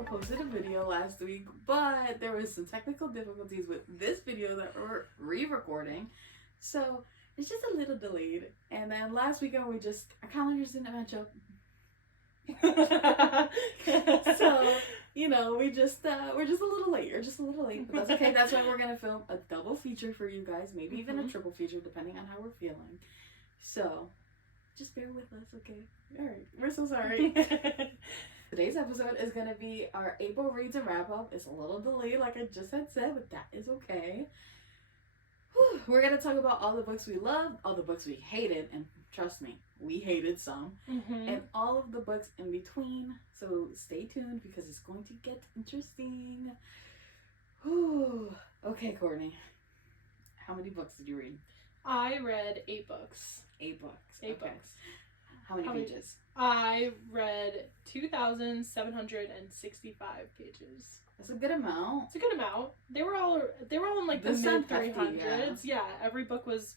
Richelle posted a video last week, but there was some technical difficulties with this video that we're re-recording, so it's just a little delayed. And then last weekend our calendars didn't match up. So, we're just a little late. You're just a little late, but that's okay. That's why we're gonna film a double feature for you guys, maybe even a triple feature, depending on how we're feeling. So, just bear with us, okay? All right, we're so sorry. Today's episode is gonna be our April reads and wrap up. It's a little delayed, like I just had said, but that is okay. Whew. We're gonna talk about all the books we loved, all the books we hated, and trust me, we hated some, and all of the books in between. So stay tuned because it's going to get interesting. Whew. Okay, Courtney, how many books did you read? I read 8 books. 8 books. Eight okay. books. How many pages? I read 2,765 pages. That's a good amount. It's a good amount. They were all in like the mid 300s. Yeah, every book was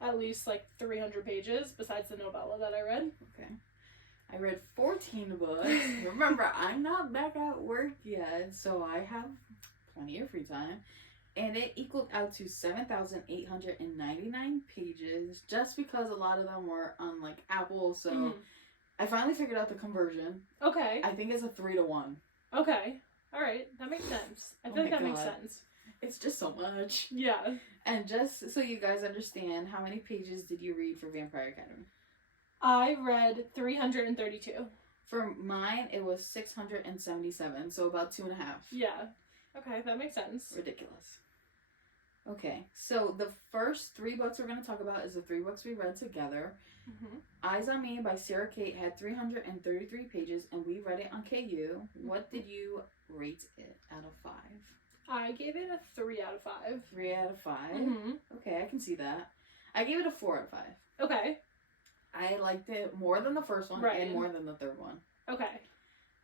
at least like 300 pages besides the novella that I read. Okay. I read 14 books. Remember, I'm not back at work yet, so I have plenty of free time. And it equaled out to 7,899 pages, just because a lot of them were on like Apple. So I finally figured out the conversion. Okay. I think it's a 3-to-1. Okay. All right. That makes sense. I feel like that makes sense. It's just so much. Yeah. And just so you guys understand, how many pages did you read for Vampire Academy? I read 332. For mine, it was 677, so about 2.5. Yeah. Okay, that makes sense. Ridiculous. Okay, so the first 3 books we're going to talk about is the 3 books we read together. Eyes on Me by Sara Cate had 333 pages, and we read it on KU. What did you rate it out of 5? I gave it a 3 out of 5. 3 out of 5? Okay, I can see that. I gave it a 4 out of 5. Okay. I liked it more than the first one and more than the third one. Okay.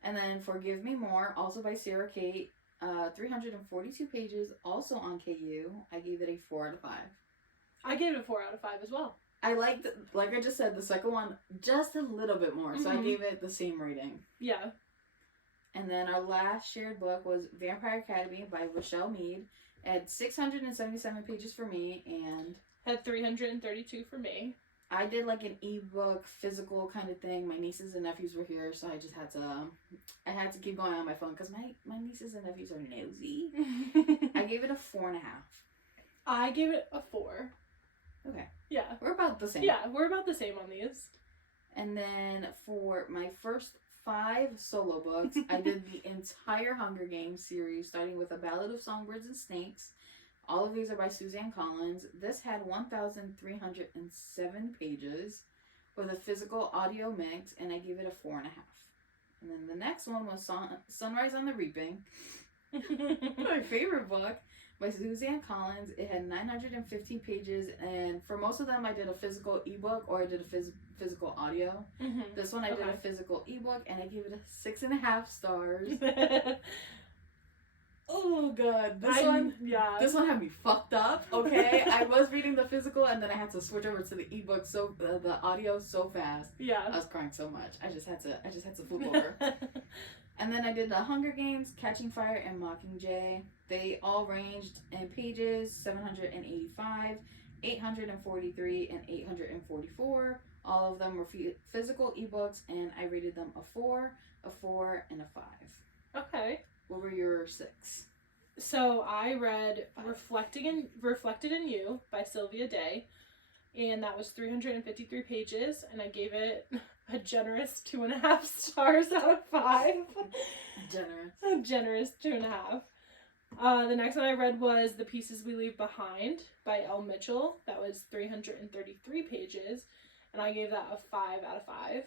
And then Forgive Me More, also by Sara Cate, 342 pages, also on KU. I gave it a 4 out of 5. I gave it a 4 out of 5 as well. I liked, like I just said, the second one just a little bit more, so I gave it the same rating. Yeah. And then our last shared book was Vampire Academy by Richelle Mead. It had 677 pages for me, and had 332 for me. I did like an ebook physical kind of thing. My nieces and nephews were here, so I just had to keep going on my phone because my nieces and nephews are nosy. I gave it a 4.5. I gave it a 4. Okay. Yeah. We're about the same. Yeah, we're about the same on these. And then for my first 5 solo books, I did the entire Hunger Games series, starting with A Ballad of Songbirds and Snakes. All of these are by Suzanne Collins. This had 1,307 pages with a physical audio mix, and I gave it a 4.5. And then the next one was Sunrise on the Reaping, my favorite book by Suzanne Collins. It had 915 pages, and for most of them, I did a physical ebook or I did a physical audio. This one I did a physical ebook, and I gave it a 6.5 stars. Oh god, this one had me fucked up. Okay, I was reading the physical and then I had to switch over to the ebook, so the audio so fast. Yeah, I was crying so much. I just had to flip over. And then I did the Hunger Games, Catching Fire, and Mockingjay. They all ranged in pages 785, 843, and 844. All of them were physical ebooks, and I rated them a 4, a 4, and a 5. Okay. What were your 6? So I read Reflected in You by Sylvia Day, and that was 353 pages, and I gave it a generous 2.5 stars out of 5. Generous. A generous 2.5. The next one I read was The Pieces We Leave Behind by Elle Mitchell. That was 333 pages, and I gave that a 5 out of 5.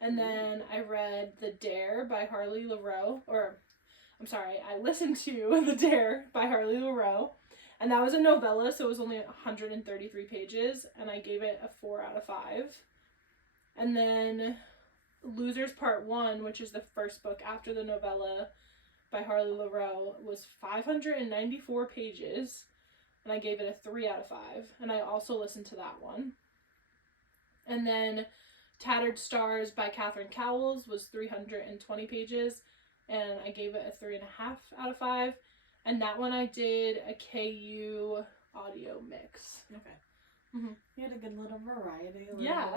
And then I read The Dare by Harley LaRoe, I listened to The Dare by Harley LaRoe, and that was a novella, so it was only 133 pages, and I gave it a 4 out of 5. And then Losers Part 1, which is the first book after the novella by Harley LaRoe, was 594 pages, and I gave it a 3 out of 5, and I also listened to that one. And then Tattered Stars by Catherine Cowles was 320 pages, and I gave it a 3.5 out of 5. And that one I did a KU audio mix. Okay. Mm-hmm. You had a good little variety. Yeah.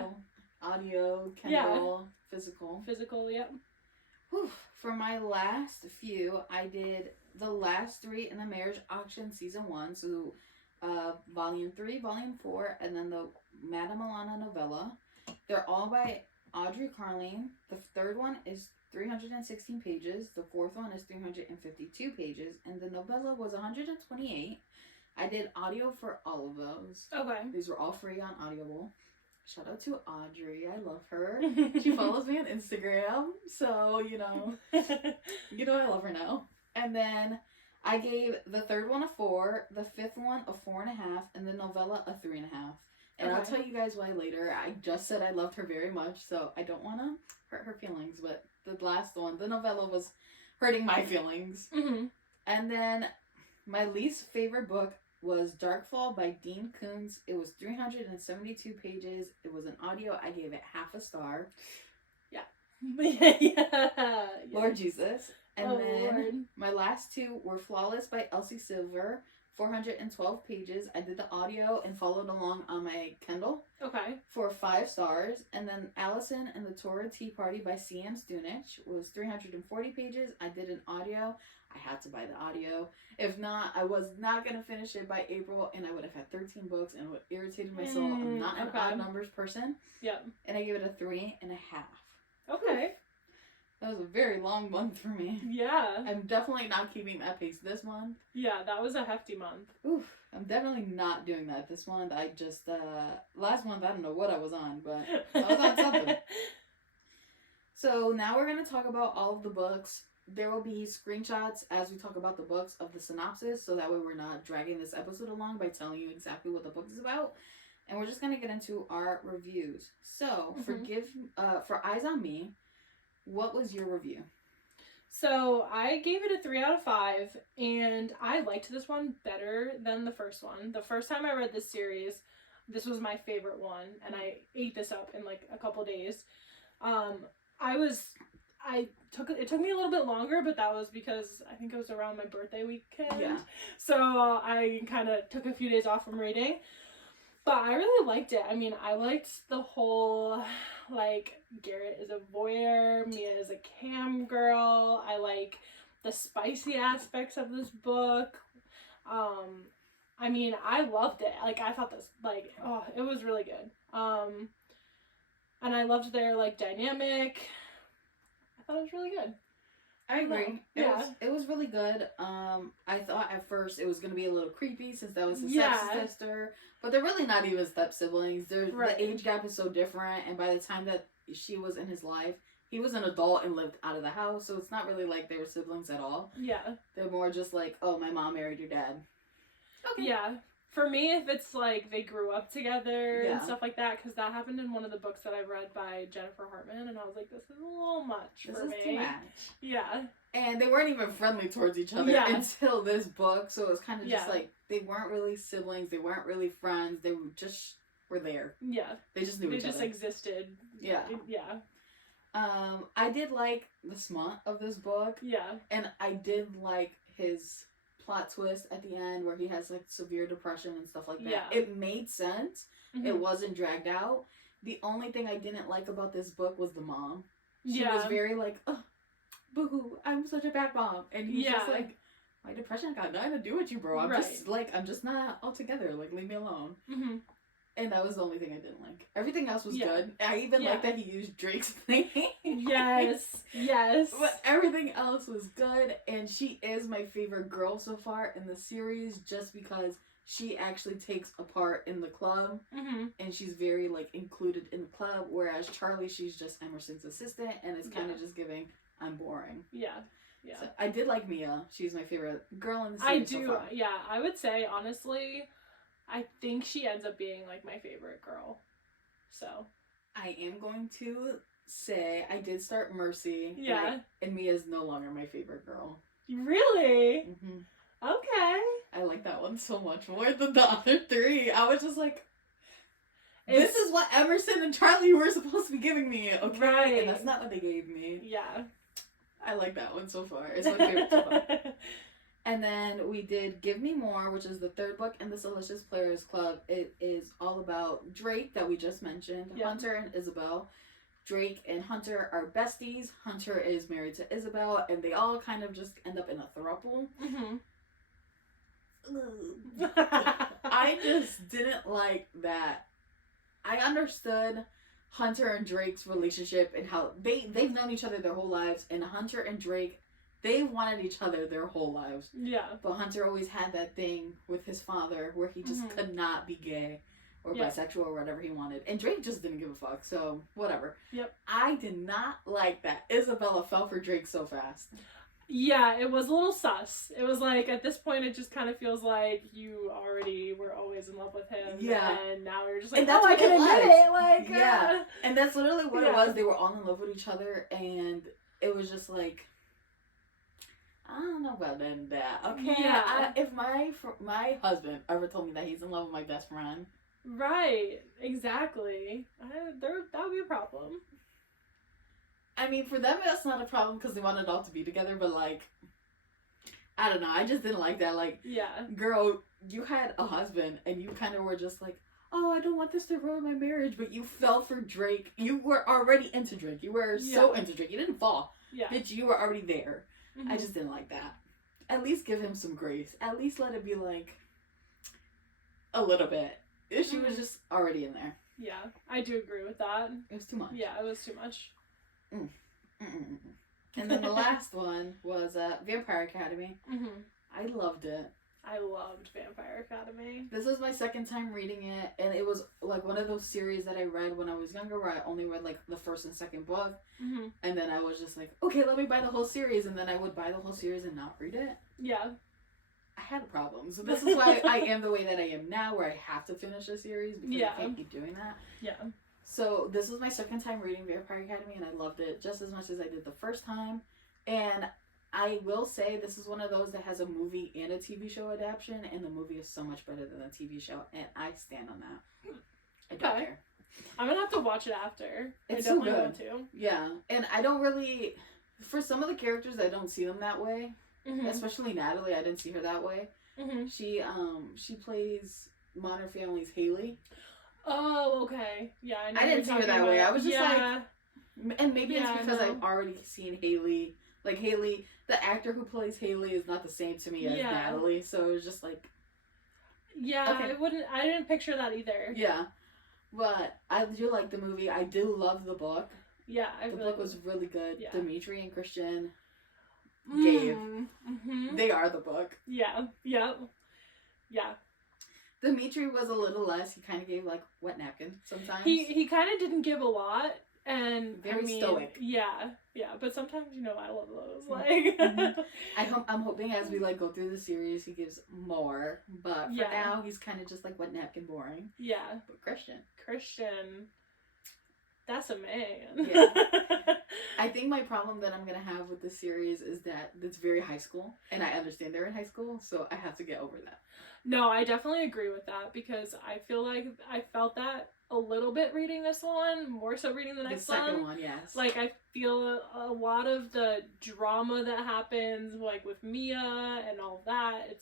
Audio, Kindle, physical. Physical, yep. Whew. For my last few, I did the last 3 in the Marriage Auction Season 1. So, Volume 3, Volume 4, and then the Madame Alana novella. They're all by Audrey Carline. The third one is 316 pages. The fourth one is 352 pages. And the novella was 128. I did audio for all of those. Okay. These were all free on Audible. Shout out to Audrey. I love her. She follows me on Instagram. So, you know I love her now. And then I gave the third one a 4, the fifth one a 4.5, and the novella a 3.5. And I'll tell you guys why later. I just said I loved her very much, so I don't want to hurt her feelings. But the last one, the novella, was hurting my feelings. Mm-hmm. And then my least favorite book was Darkfall by Dean Koontz. It was 372 pages. It was an audio. I gave it half a star. Yeah. Yeah. Lord Jesus. And Lord. My last 2 were Flawless by Elsie Silver. 412 pages. I did the audio and followed along on my Kindle. Okay. For 5 stars. And then Allison and the Torrid Tea Party by C.M. Stunich was 340 pages. I did an audio. I had to buy the audio. If not, I was not going to finish it by April, and I would have had 13 books, and it would have irritated my soul. I'm not an odd numbers person. Yep. And I gave it a 3.5. Okay. That was a very long month for me. Yeah. I'm definitely not keeping that pace this month. Yeah, that was a hefty month. Oof. I'm definitely not doing that this month. I just, last month, I don't know what I was on, but I was on something. So now we're going to talk about all of the books. There will be screenshots as we talk about the books of the synopsis, so that way we're not dragging this episode along by telling you exactly what the book is about. And we're just going to get into our reviews. So, for Eyes on Me, what was your review? So, I gave it a 3 out of 5, and I liked this one better than the first one. The first time I read this series, this was my favorite one, and I ate this up in like a couple days. It took me a little bit longer, but that was because I think it was around my birthday weekend. Yeah. So I kind of took a few days off from reading. But I really liked it. I mean, I liked the whole, like, Garrett is a voyeur, Mia is a cam girl. I like the spicy aspects of this book. I mean, I loved it. Like, I thought this, like, it was really good. And I loved their, like, dynamic. I thought it was really good. I agree. It was really good. I thought at first it was going to be a little creepy since that was his stepsister. But they're really not even step-siblings. The age gap is so different. And by the time that she was in his life, he was an adult and lived out of the house. So it's not really like they were siblings at all. Yeah. They're more just like, oh, my mom married your dad. Okay. Yeah. For me, if it's like they grew up together and stuff like that, because that happened in one of the books that I read by Jennifer Hartman, and I was like, this is a little much for me. This is too much. Yeah. And they weren't even friendly towards each other until this book, so it was kind of just like, they weren't really siblings, they weren't really friends, they were there. Yeah. They just knew each other. They just existed. Yeah. Yeah. I did like the smut of this book. Yeah. And I did like his plot twist at the end where he has like severe depression and stuff like that. Yeah. It made sense. Mm-hmm. It wasn't dragged out. The only thing I didn't like about this book was the mom. She was very like, oh, boo-hoo, I'm such a bad mom. And he's just like, my depression got nothing to do with you, bro. I'm just not all together. Like, leave me alone. Mm-hmm. And that was the only thing I didn't like. Everything else was good. I even liked that he used Drake's name. Yes. But everything else was good. And she is my favorite girl so far in the series just because she actually takes a part in the club. Mm-hmm. And she's very, like, included in the club. Whereas Charlie, she's just Emerson's assistant. And it's kind of just giving, I'm boring. Yeah. Yeah. So I did like Mia. She's my favorite girl in the series so far. Yeah. I would say, honestly, I think she ends up being, like, my favorite girl. So. I am going to say I did start Mercy. Yeah. And Mia's no longer my favorite girl. Really? Mm-hmm. Okay. I like that one so much more than the other 3. I was just like, this is what Emerson and Charlie were supposed to be giving me, okay? Right. And that's not what they gave me. Yeah. I like that one so far. It's my favorite so far. And then we did Give Me More, which is the third book in the Delicious Players Club. It is all about Drake, that we just mentioned, Hunter and Isabel. Drake and Hunter are besties. Hunter is married to Isabel, and they all kind of just end up in a throuple. I just didn't like that. I understood Hunter and Drake's relationship and how they've known each other their whole lives, and Hunter and Drake, they've wanted each other their whole lives. Yeah. But Hunter always had that thing with his father where he just could not be gay or bisexual or whatever he wanted. And Drake just didn't give a fuck, so whatever. Yep. I did not like that Isabella fell for Drake so fast. Yeah, it was a little sus. It was like, at this point, it just kind of feels like you already were always in love with him. Yeah. And now you're just like, oh, I can admit it. Like, yeah. And that's literally what it was. They were all in love with each other, and it was just like, I don't know about that. Okay. Yeah. If my husband ever told me that he's in love with my best friend. Right. Exactly. That would be a problem. I mean, for them, that's not a problem because they wanted all to be together, but, like, I don't know. I just didn't like that. Like, girl, you had a husband, and you kind of were just like, oh, I don't want this to ruin my marriage, but you fell for Drake. You were already into Drake. You were so into Drake. You didn't fall. Yeah. Bitch, you were already there. Mm-hmm. I just didn't like that. At least give him some grace. At least let it be, like, a little bit. She was just already in there. Yeah, I do agree with that. It was too much. Yeah, it was too much. And then the last one was Vampire Academy. I loved it. I loved Vampire Academy. This was my second time reading it, and it was like one of those series that I read when I was younger, where I only read like the first and second book, and then I was just like, okay, let me buy the whole series, and then I would buy the whole series and not read it. Yeah. I had a problem. So this is why I am the way that I am now, where I have to finish a series because I can't keep doing that. Yeah. So this was my second time reading Vampire Academy, and I loved it just as much as I did the first time. And I will say this is one of those that has a movie and a TV show adaptation, and the movie is so much better than the TV show, and I stand on that. I don't care. I'm gonna have to watch it after. It's I definitely so good. want to. Yeah, and I don't really, for some of the characters, I don't see them that way. Especially Natalie, I didn't see her that way. She plays Modern Family's Haley. Oh, okay. Yeah, I know. I didn't see her that way. I was just like, and maybe it's because I've already seen Haley. Like Haley, the actor who plays Haley is not the same to me as Natalie, so it was just like. Yeah, okay. I didn't picture that either. Yeah, but I do like the movie. I do love the book. Yeah, the book was really good. Yeah. Dimitri and Christian gave. They are the book. Yeah. Yeah. Yeah. Dimitri was a little less. He kind of gave like wet napkin sometimes. He kind of didn't give a lot, and very stoic. Yeah, but sometimes I love those. Like, I'm hoping as we like go through the series, he gives more. But for now, he's kind of just like wet napkin boring. Yeah, but Christian, that's a man. Yeah. I think my problem that I'm gonna have with this series is that it's very high school, and I understand they're in high school, so I have to get over that. No, I definitely agree with that, because I feel like I felt that a little bit reading this one, more so reading the next one. The second one, yes. Like, I feel a lot of the drama that happens, like, with Mia and all that,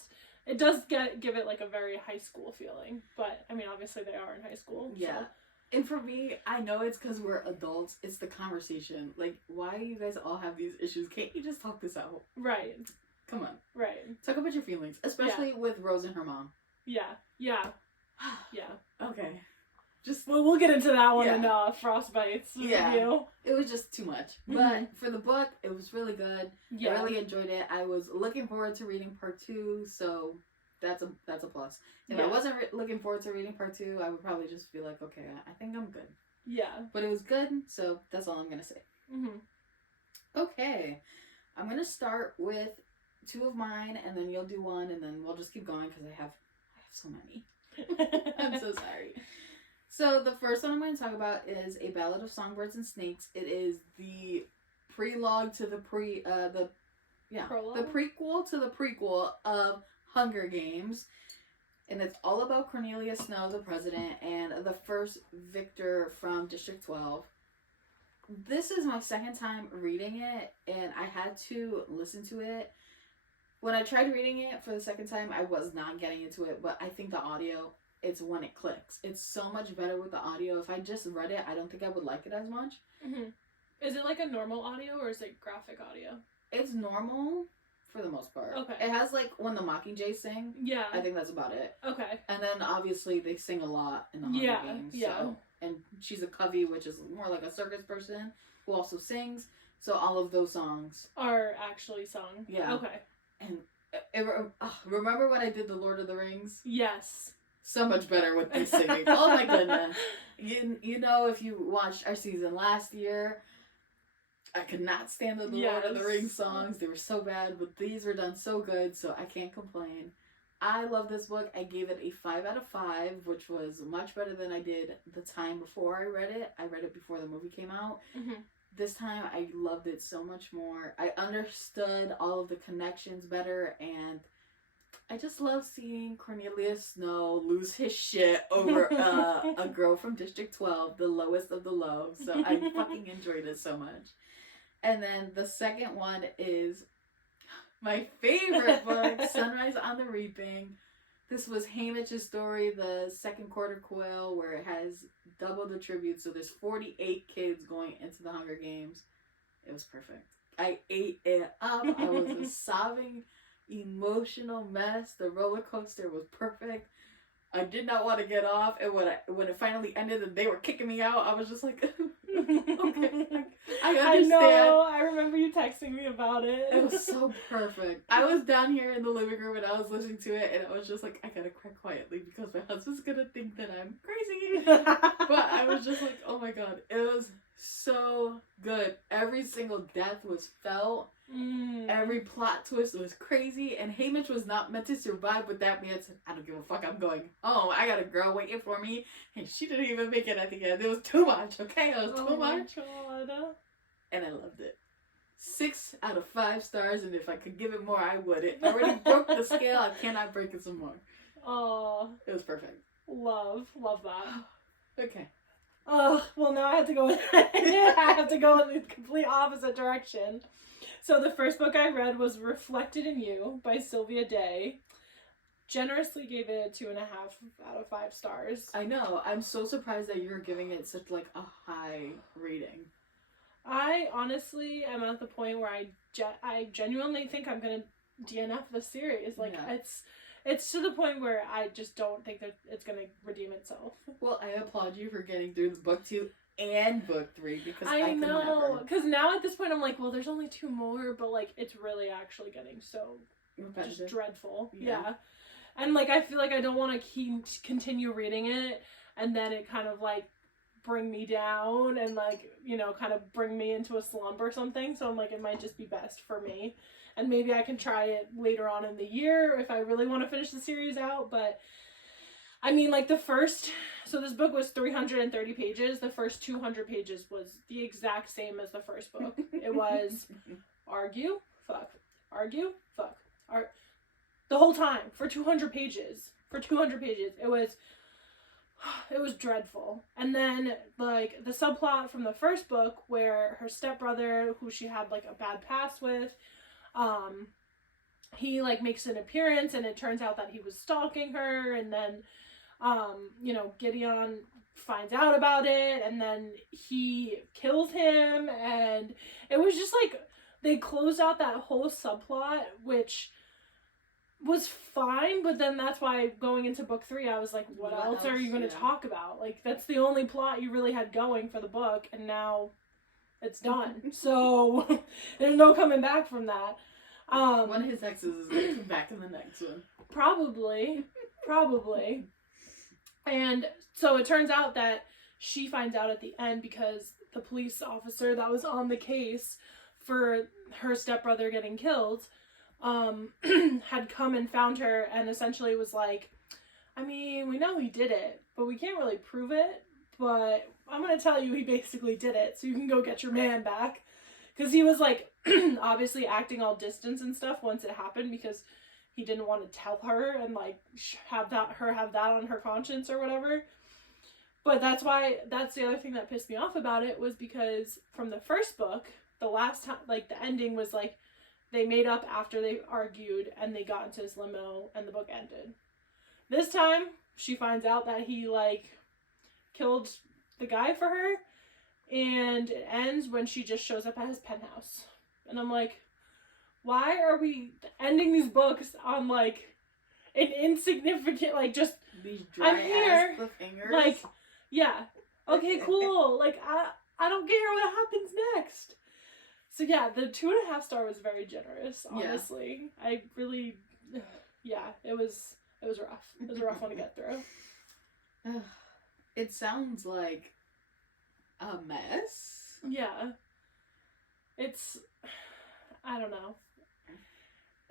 it does give it, like, a very high school feeling. But, I mean, obviously they are in high school. Yeah. So. And for me, I know it's because we're adults. It's the conversation. Like, why do you guys all have these issues? Can't you just talk this out? Right. Come on. Right. Talk about your feelings. Especially with Rose and her mom. Yeah. Yeah. Yeah. Okay. We'll get into that one in Frostbite's review. It was just too much. But for the book, it was really good. Yeah. I really enjoyed it. I was looking forward to reading part 2, so that's a plus. If I wasn't looking forward to reading part 2, I would probably just be like, okay, I think I'm good. Yeah. But it was good, so that's all I'm going to say. Okay. I'm going to start with 2 of mine, and then you'll do 1, and then we'll just keep going because I have so many. I'm so sorry. So the first one I'm going to talk about is A Ballad of Songbirds and Snakes. It is the prequel to the prequel of Hunger Games, and it's all about Cornelia Snow, the president, and the first victor from District 12. this is my second time reading it, and I had to listen to it. When I tried reading it for the second time, I was not getting into it, but I think the audio, it's when it clicks. It's so much better with the audio. If I just read it, I don't think I would like it as much. Mm-hmm. Is it like a normal audio or is it graphic audio? It's normal for the most part. Okay. It has like when the Mockingjays sing. Yeah. I think that's about it. Okay. And then obviously they sing a lot in the Hunger Games. Yeah. So, and she's a covey, which is more like a circus person who also sings. So all of those songs are actually sung. Yeah. Okay. And remember when I did the Lord of the Rings? Yes. So much better with the singing. Oh my goodness. You know, if you watched our season last year, I could not stand the Lord of the Rings songs. They were so bad, but these were done so good, so I can't complain. I love this book. I gave it a 5 out of 5, which was much better than I did the time before I read it. I read it before the movie came out. Mm-hmm. This time, I loved it so much more. I understood all of the connections better, and I just love seeing Cornelius Snow lose his shit over a girl from District 12, the lowest of the low. So I fucking enjoyed it so much. And then the second one is my favorite book, Sunrise on the Reaping. This was Haymitch's story, the second quarter quail, where it has double the tribute. So there's 48 kids going into the Hunger Games. It was perfect. I ate it up. I was a sobbing, emotional mess. The roller coaster was perfect. I did not want to get off, and when it finally ended and they were kicking me out, I was just like, okay, I understand. I know, I remember you texting me about it. It was so perfect. I was down here in the living room and I was listening to it, and I was just like, I gotta cry quietly because my husband's gonna think that I'm crazy. But I was just like, oh my god, it was so good. Every single death was felt. Every plot twist was crazy, and Haymitch was not meant to survive, but that man said, I don't give a fuck, I'm going home. I got a girl waiting for me, and she didn't even make it at the end. It was too much, okay? It was too much. God. And I loved it. 6 out of 5 stars, and if I could give it more, I would. It already broke the scale. I cannot break it some more. Oh. It was perfect. Love that. Okay. Oh, well now I have to go I have to go in the complete opposite direction. So the first book I read was Reflected in You by Sylvia Day. Generously gave it 2.5 out of 5 stars. I know. I'm so surprised that you're giving it such like a high rating. I honestly am at the point where I genuinely think I'm gonna DNF the series. Like it's to the point where I just don't think that it's gonna redeem itself. Well, I applaud you for getting through book 2 and book 3 because I know, because now at this point I'm like, well, there's only 2 more, but like it's really actually getting so repetitive. Just dreadful. Yeah. And like I feel like I don't want to continue reading it and then it kind of like bring me down and like, you know, kind of bring me into a slump or something. So I'm like, it might just be best for me. And maybe I can try it later on in the year if I really want to finish the series out. But I mean, like so this book was 330 pages. The first 200 pages was the exact same as the first book. It was argue, fuck, the whole time for 200 pages. It was dreadful. And then like the subplot from the first book where her stepbrother, who she had like a bad past with, he like makes an appearance and it turns out that he was stalking her, and then you know, Gideon finds out about it and then he kills him, and it was just like they closed out that whole subplot, which was fine, but then that's why going into book 3 I was like, what else are you going to talk about? Like that's the only plot you really had going for the book, and now it's done. So there's no coming back from that. One of his exes is going to come back in the next one. Probably. And so it turns out that she finds out at the end because the police officer that was on the case for her stepbrother getting killed had come and found her and essentially was like, I mean, we know he did it, but we can't really prove it, but I'm going to tell you he basically did it, so you can go get your man back. Because he was like, obviously acting all distance and stuff once it happened because he didn't want to tell her and like have that on her conscience or whatever. But that's the other thing that pissed me off about it, was because from the first book, the last time, like, the ending was like, they made up after they argued and they got into his limo and the book ended. This time, she finds out that he, like, killed the guy for her, and it ends when she just shows up at his penthouse. And I'm like, why are we ending these books on, like, an insignificant, like, just, these dry I'm here, cliffhangers. like, yeah, okay, cool, like, I don't care what happens next. So yeah, the 2.5 star was very generous, honestly. Yeah. I really, yeah, it was rough. It was a rough one to get through. It sounds like a mess. Yeah. It's, I don't know.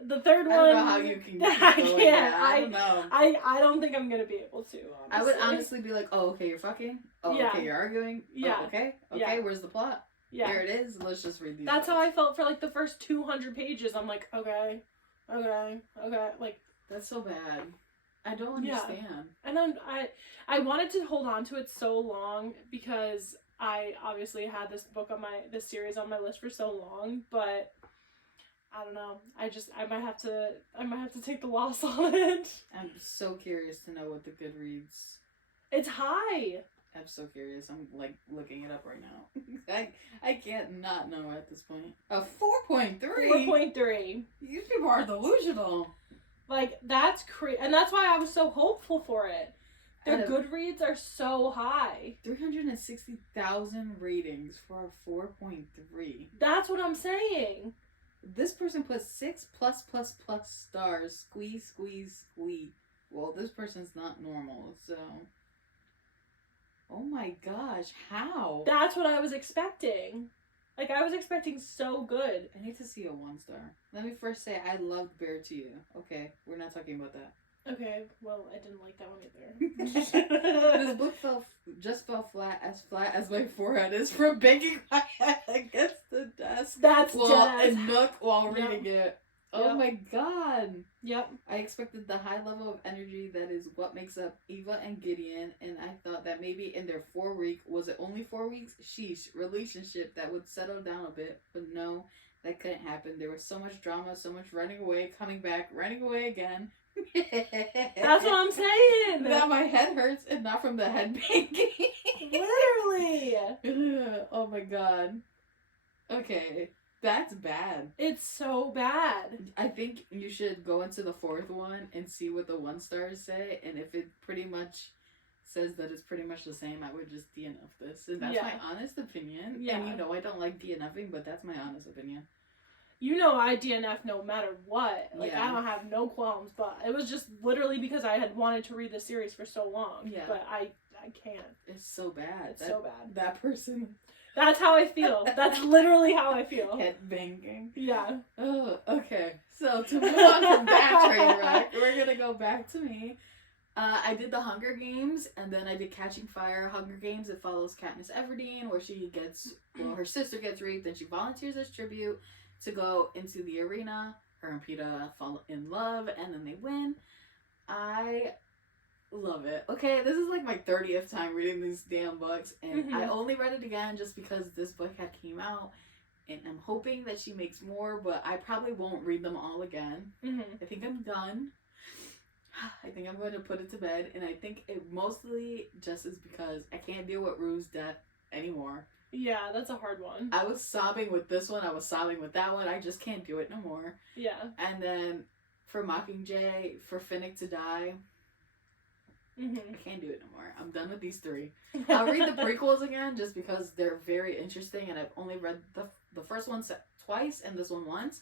The third one, I don't know how you can keep going. I don't know. I don't think I'm gonna be able to, honestly. I would honestly be like, oh, okay, you're fucking. Oh, yeah. Okay, you're arguing. Yeah. Oh, okay. Yeah. Where's the plot? Yeah. There it is. Let's just read these. That's how I felt for, like, the first 200 pages. I'm like, okay. Like, that's so bad. I don't understand. Yeah. And I wanted to hold on to it so long because I obviously had this series on my list for so long, but I don't know. I might have to take the loss on it. I'm so curious to know what the Goodreads. It's high. I'm so curious. I'm, like, looking it up right now. I can't not know at this point. A 4.3. 4.3. These people are delusional. Like, that's and that's why I was so hopeful for it. Their Goodreads are so high. 360,000 ratings for a 4.3. That's what I'm saying. This person put 6+++ stars. Squeeze. Well, this person's not normal, so. Oh my gosh, how? That's what I was expecting. Like, I was expecting so good. I need to see a 1 star. Let me first say I loved Bear to You. Okay, we're not talking about that. Okay, well, I didn't like that one either. This book fell flat as my forehead is from banging my head against the desk. That's dead. A nook while reading it. Oh Yep. my god. Yep. I expected the high level of energy that is what makes up Eva and Gideon, and I thought that maybe in their was it only 4 weeks? Sheesh, relationship that would settle down a bit, but no, that couldn't happen. There was so much drama, so much running away, coming back, running away again. That's what I'm saying. That my head hurts and not from the head banging. Literally. Oh my god. Okay. That's bad. It's so bad. I think you should go into the 4th one and see what the 1 stars say, and if it pretty much says that it's pretty much the same, I would just DNF this. And that's my honest opinion. Yeah. And you know I don't like DNFing, but that's my honest opinion. You know I DNF no matter what. Like, I don't have no qualms, but it was just literally because I had wanted to read the series for so long. Yeah. But I can't. It's so bad. It's so bad. That person... That's how I feel. That's literally how I feel. Head banging. Yeah. Oh, okay. So to move on from that train wreck, we're gonna go back to me. I did the Hunger Games, and then I did Catching Fire. Hunger Games, it follows Katniss Everdeen, where her sister gets raped, and she volunteers as tribute to go into the arena. Her and Peeta fall in love, and then they win. I love it. Okay, this is like my 30th time reading these damn books, and I only read it again just because this book had came out, and I'm hoping that she makes more, but I probably won't read them all again. I think I'm done. I think I'm going to put it to bed, and I think it mostly just is because I can't deal with Rue's death anymore. Yeah, that's a hard one. I was sobbing with this one, I was sobbing with that one, I just can't do it no more. Yeah. And then for Mockingjay, for Finnick to die, I can't do it no more. I'm done with these 3. I'll read the prequels again just because they're very interesting, and I've only read the first one twice and this one once,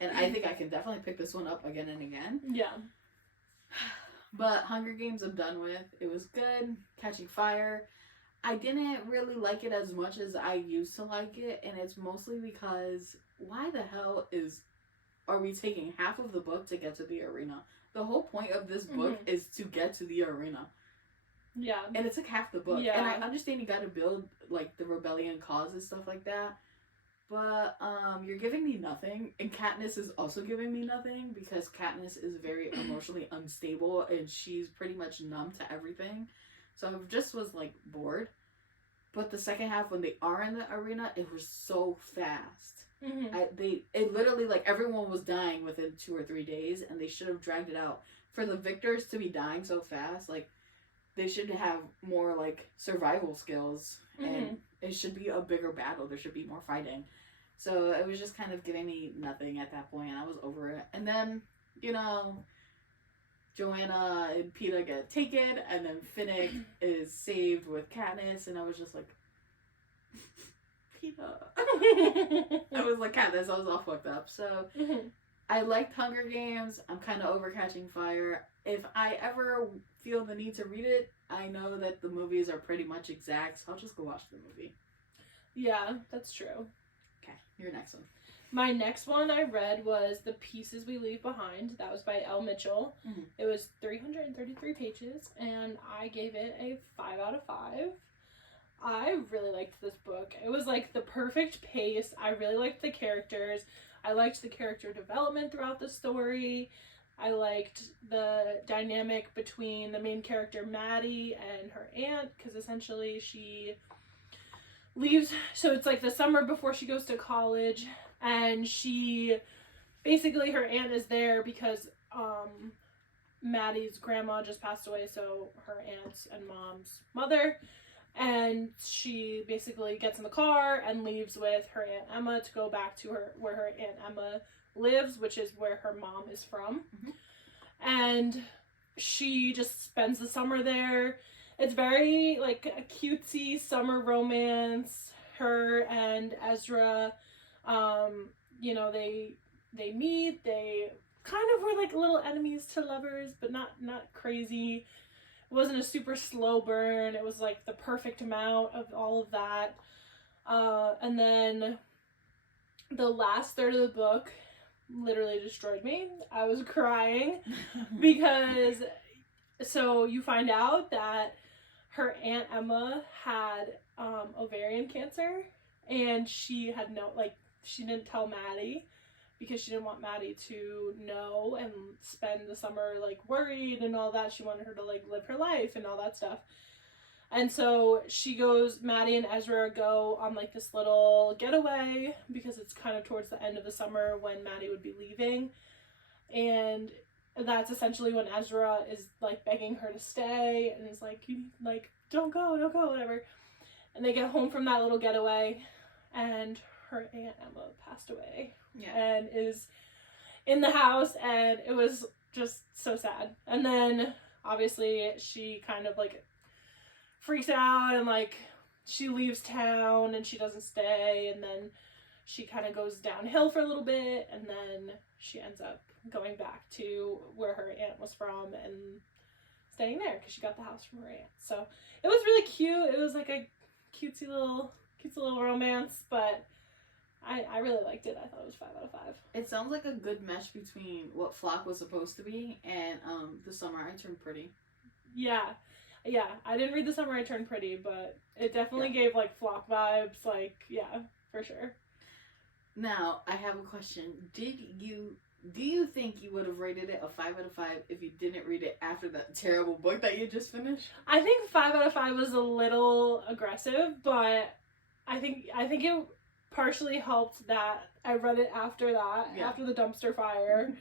and I think I can definitely pick this one up again and again. Yeah. But Hunger Games I'm done with. It was good. Catching Fire, I didn't really like it as much as I used to like it, and it's mostly because why the hell are we taking half of the book to get to the arena? The whole point of this book is to get to the arena. Yeah. And it took half the book. Yeah. And I understand you gotta build, like, the rebellion cause and stuff like that. But, you're giving me nothing. And Katniss is also giving me nothing because Katniss is very emotionally unstable and she's pretty much numb to everything. So I just was like bored. But the second half, when they are in the arena, it was so fast. It literally, like, everyone was dying within 2 or 3 days, and they should have dragged it out. For the victors to be dying so fast, like, they should have more, like, survival skills, and it should be a bigger battle. There should be more fighting. So it was just kind of giving me nothing at that point, and I was over it. And then, you know, Joanna and Peeta get taken, and then Finnick is saved with Katniss, and I was just like, Peeta. I was like, Katniss, I was all fucked up. So, I liked Hunger Games. I'm kind of over Catching Fire. If I ever feel the need to read it, I know that the movies are pretty much exact, so I'll just go watch the movie. Yeah, that's true. Okay, your next one. My next one I read was The Pieces We Leave Behind. That was by Elle Mitchell. It was 333 pages, and I gave it a 5 out of 5. I really liked this book. It was like the perfect pace. I really liked the characters. I liked the character development throughout the story. I liked the dynamic between the main character Maddie and her aunt, because essentially she leaves, so it's like the summer before she goes to college, and she basically, her aunt is there because Maddie's grandma just passed away, so her aunt and mom's mother, and she basically gets in the car and leaves with her Aunt Emma to go back to where her Aunt Emma lives, which is where her mom is from. And she just spends the summer there. It's very like a cutesy summer romance. Her and Ezra, you know, they meet. They kind of were like little enemies to lovers, but not crazy. It wasn't a super slow burn. It was like the perfect amount of all of that. And then the last third of the book literally destroyed me. I was crying because, so you find out that her Aunt Emma had ovarian cancer, and she had she didn't tell Maddie because she didn't want Maddie to know and spend the summer like worried and all that. She wanted her to like live her life and all that stuff. And so Maddie and Ezra go on like this little getaway because it's kind of towards the end of the summer when Maddie would be leaving. And that's essentially when Ezra is like begging her to stay and is like, you like, don't go, whatever. And they get home from that little getaway, and her Aunt Emma passed away. Yeah. And is in the house, and it was just so sad. And then obviously she kind of like freaks out, and like she leaves town and she doesn't stay, and then she kind of goes downhill for a little bit, and then she ends up going back to where her aunt was from and staying there because she got the house from her aunt. So it was really cute. It was like a cutesy little romance, but I really liked it. I thought it was 5 out of 5. It sounds like a good mesh between what Flock was supposed to be and The Summer I Turned Pretty. Yeah. I didn't read The Summer I Turned Pretty, but it definitely gave like Flock vibes. Like, yeah, for sure. Now, I have a question. Do you think you would have rated it a 5 out of 5 if you didn't read it after that terrible book that you just finished? I think 5 out of 5 was a little aggressive, but I think it partially helped that I read it after that, after the dumpster fire.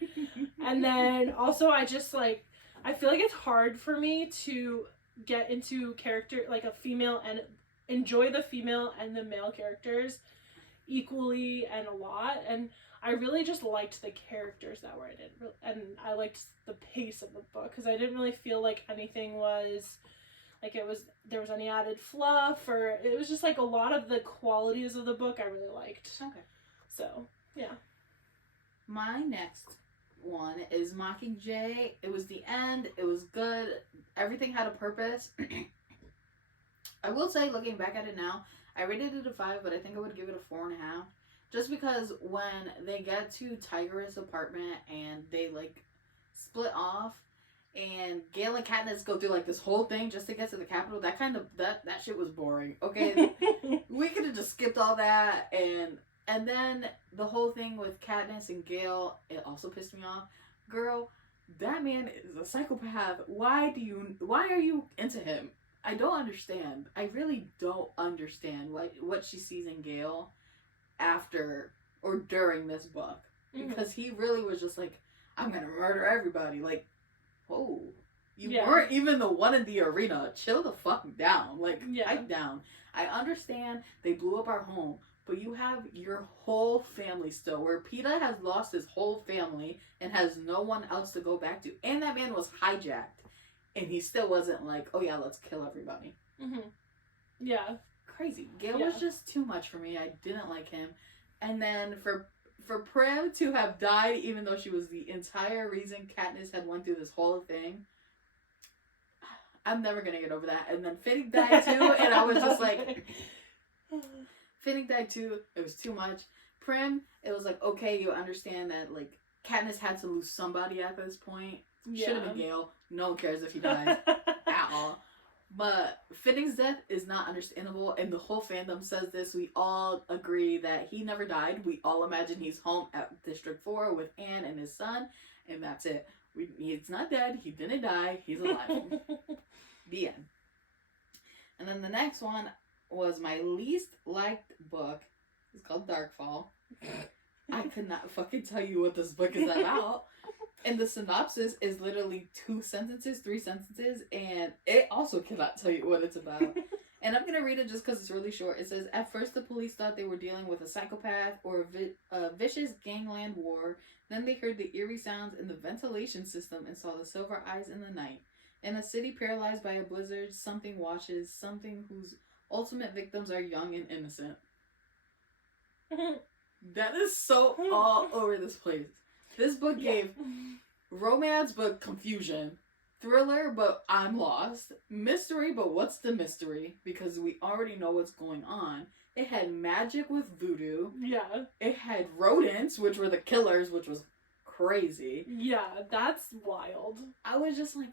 And then also I just like, I feel like it's hard for me to get into character, like a female, and enjoy the female and the male characters equally and a lot. And I really just liked the characters that were in it, and I liked the pace of the book because I didn't really feel like anything was like there was any added fluff, or it was just like a lot of the qualities of the book I really liked. Okay. So, yeah. My next one is Mockingjay. It was the end. It was good. Everything had a purpose. I will say, looking back at it now, I rated it a 5, but I think I would give it a 4.5. Just because when they get to Tiger's apartment and they like split off, and Gale and Katniss go through like this whole thing just to get to the Capitol, that shit was boring. Okay, we could have just skipped all that, and then the whole thing with Katniss and Gale, it also pissed me off. Girl, that man is a psychopath. Why are you into him? I don't understand. I really don't understand what she sees in Gale after or during this book. Because he really was just like, I'm gonna murder everybody. Like, whoa. You weren't even the one in the arena. Chill the fuck down. Like, pipe down. I understand they blew up our home, but you have your whole family still. Where PETA has lost his whole family and has no one else to go back to. And that man was hijacked. And he still wasn't like, oh yeah, let's kill everybody. Yeah. Crazy. Gale was just too much for me. I didn't like him. And then for Prim to have died, even though she was the entire reason Katniss had went through this whole thing, I'm never gonna get over that. And then Finnick died too, and I was just like, Finnick died too. It was too much. Prim, it was like, okay, you understand that like Katniss had to lose somebody at this point. Should have been Gale. No one cares if he dies at all. But Finnick's death is not understandable, and the whole fandom says this. We all agree that he never died. We all imagine he's home at District 4 with Anne and his son, and that's it. He's not dead. He didn't die. He's alive. The end. And then the next one was my least liked book. It's called Darkfall. I could not fucking tell you what this book is about. And the synopsis is literally 3 sentences, and it also cannot tell you what it's about. And I'm going to read it just because it's really short. It says, at first the police thought they were dealing with a psychopath or a vicious gangland war. Then they heard the eerie sounds in the ventilation system and saw the silver eyes in the night. In a city paralyzed by a blizzard, something watches, something whose ultimate victims are young and innocent. That is so all over this place. This book gave romance but confusion, thriller but I'm lost, mystery but what's the mystery, because we already know what's going on. It had magic with voodoo. Yeah. It had rodents, which were the killers, which was crazy. Yeah, that's wild. I was just like,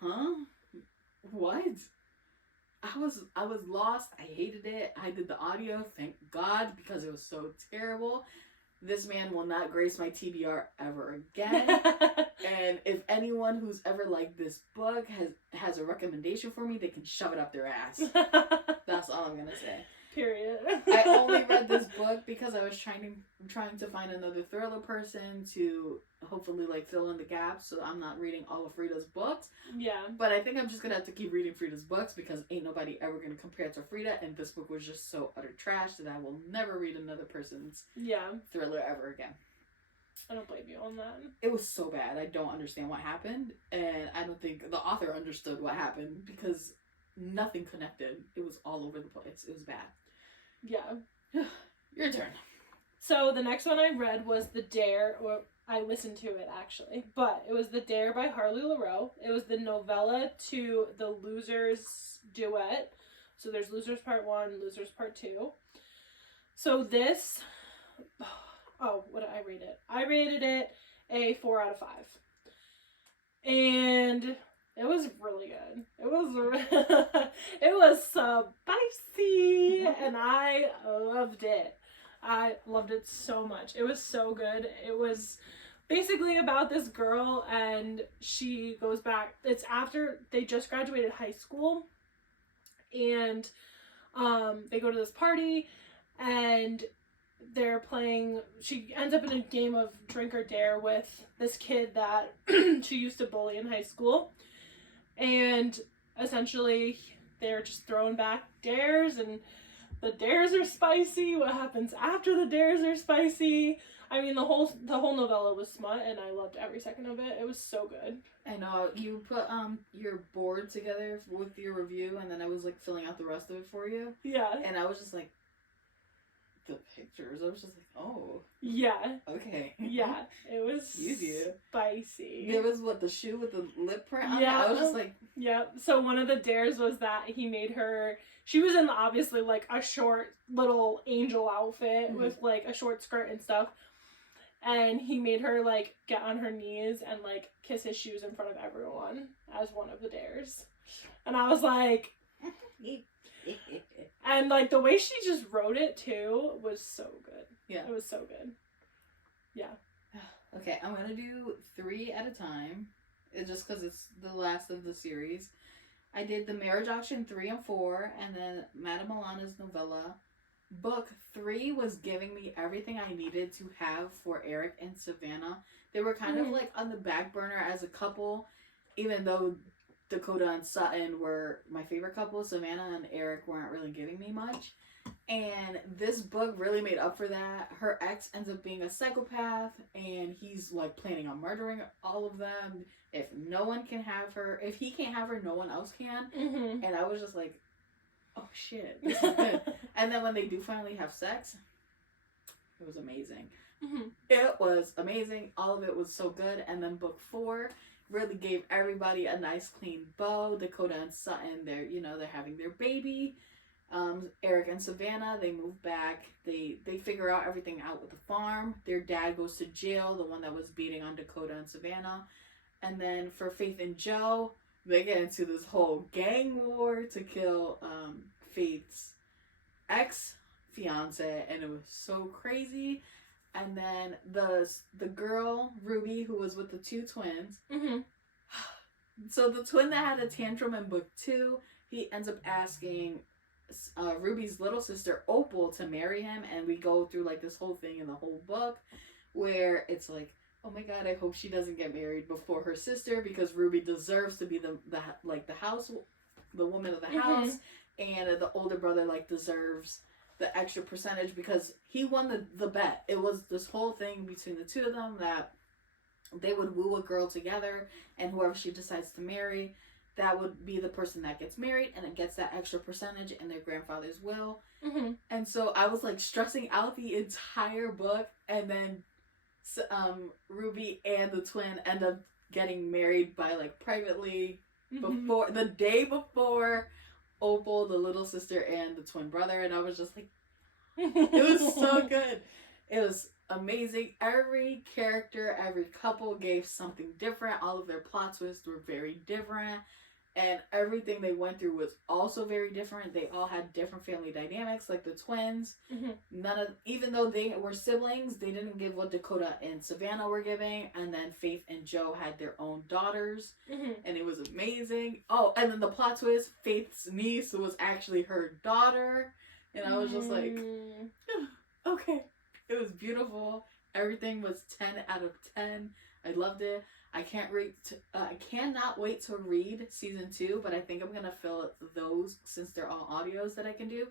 huh? What? I was lost. I hated it. I did the audio, thank God, because it was so terrible. This man will not grace my TBR ever again. And if anyone who's ever liked this book has a recommendation for me, they can shove it up their ass. That's all I'm gonna say. Period. I only read this book because I was trying to find another thriller person to hopefully like fill in the gaps, so I'm not reading all of Frida's books. Yeah. But I think I'm just gonna have to keep reading Frida's books because ain't nobody ever gonna compare it to Frida, and this book was just so utter trash that I will never read another person's thriller ever again. I don't blame you on that. It was so bad. I don't understand what happened, and I don't think the author understood what happened because nothing connected. It was all over the place. It was bad. Yeah. Your turn. So the next one I read was The Dare, or I listened to it actually, but it was The Dare by Harley Laroe. It was the novella to the Losers duet. So there's Losers Part 1, Losers Part 2. So this, what did I rate it? I rated it a 4 out of 5. And it was really good. It was spicy, and I loved it. I loved it so much. It was so good. It was basically about this girl, and she goes back. It's after they just graduated high school, and they go to this party, and they're playing. She ends up in a game of Drink or Dare with this kid that she used to bully in high school. And essentially, they're just throwing back dares, and the dares are spicy. What happens after the dares are spicy? I mean, the whole novella was smut, and I loved every second of it. It was so good. I know you put your board together with your review, and then I was like filling out the rest of it for you. Yeah. And I was just like, the pictures. I was just like, oh. Yeah. Okay. Yeah. It was spicy. There was the shoe with the lip print on it? I was just like. Yeah. So one of the dares was that he made her, she was in obviously like a short little angel outfit with like a short skirt and stuff. And he made her like get on her knees and like kiss his shoes in front of everyone as one of the dares. And I was like. And like the way she just wrote it too was so good. Yeah. It was so good. Yeah. Okay, I'm gonna do 3 at a time. It's just because it's the last of the series. I did The Marriage Auction 3 and 4, and then Madame Alana's novella. Book 3 was giving me everything I needed to have for Eric and Savannah. They were kind of like on the back burner as a couple, even though Dakota and Sutton were my favorite couple. Savannah and Eric weren't really giving me much. And this book really made up for that. Her ex ends up being a psychopath, and he's like planning on murdering all of them. If no one can have her, if he can't have her, no one else can. Mm-hmm. And I was just like, oh shit, this is good. And then when they do finally have sex, it was amazing. Mm-hmm. It was amazing. All of it was so good. And then book 4 really gave everybody a nice clean bow. Dakota and Sutton, they're having their baby. Eric and Savannah, they move back. They figure out everything out with the farm. Their dad goes to jail, the one that was beating on Dakota and Savannah. And then for Faith and Joe, they get into this whole gang war to kill Faith's ex-fiance, and it was so crazy. And then the girl, Ruby, who was with the 2 twins. Mm-hmm. So the twin that had a tantrum in book 2, he ends up asking Ruby's little sister Opal to marry him, and we go through like this whole thing in the whole book where it's like, oh my god, I hope she doesn't get married before her sister, because Ruby deserves to be the woman of the house, and the older brother deserves the extra percentage because he won the bet. It was this whole thing between the two of them that they would woo a girl together, and whoever she decides to marry, that would be the person that gets married, and it gets that extra percentage in their grandfather's will. Mm-hmm. And so I was stressing out the entire book, and then Ruby and the twin end up getting married by privately before the day before Opal, the little sister, and the twin brother, and I was just it was so good. It was amazing. Every character, every couple gave something different. All of their plot twists were very different. And everything they went through was also very different. They all had different family dynamics, like the twins. Even though they were siblings, they didn't give what Dakota and Savannah were giving. And then Faith and Joe had their own daughters. And it was amazing. Oh, and then the plot twist, Faith's niece was actually her daughter. And I was just okay. It was beautiful. Everything was 10 out of 10. I loved it. I cannot wait to read season 2, but I think I'm gonna fill those, since they're all audios that I can do,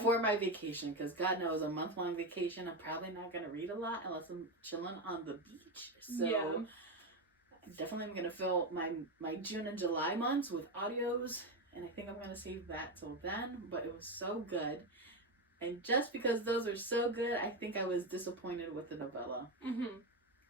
for my vacation. Because God knows, a month-long vacation, I'm probably not gonna read a lot unless I'm chilling on the beach. So definitely I'm gonna fill my June and July months with audios, and I think I'm gonna save that till then. But it was so good, and just because those are so good, I think I was disappointed with the novella.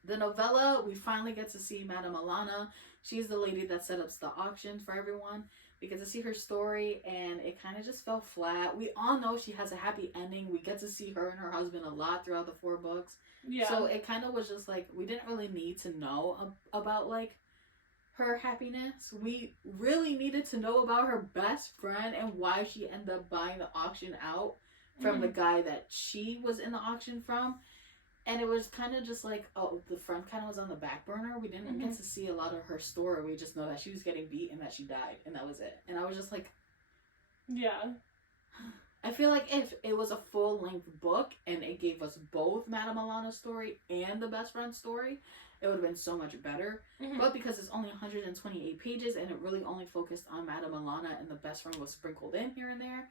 The novella, we finally get to see Madame Alana. She's the lady that set up the auction for everyone. We get to see her story, and it kind of just fell flat. We all know she has a happy ending. We get to see her and her husband a lot throughout the 4 books. Yeah. So it kind of was just we didn't really need to know about her happiness. We really needed to know about her best friend and why she ended up buying the auction out from the guy that she was in the auction from. And it was kind of just the friend kind of was on the back burner. We didn't get to see a lot of her story. We just know that she was getting beat and that she died. And that was it. And I was just yeah. I feel like if it was a full-length book and it gave us both Madame Alana's story and the best friend's story, it would have been so much better. But because it's only 128 pages and it really only focused on Madame Alana and the best friend was sprinkled in here and there,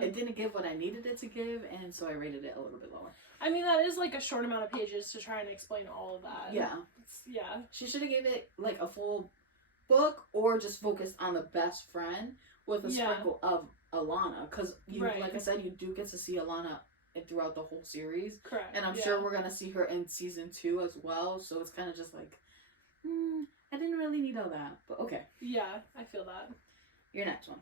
it didn't give what I needed it to give, and so I rated it a little bit lower. I mean, that is a short amount of pages to try and explain all of that. Yeah. She should have gave it a full book, or just focused on the best friend with a sprinkle of Alana, because like I said, you do get to see Alana throughout the whole series. Correct. And I'm sure we're gonna see her in season 2 as well, so it's kind of just I didn't really need all that, but okay. Yeah, I feel that. Your next one.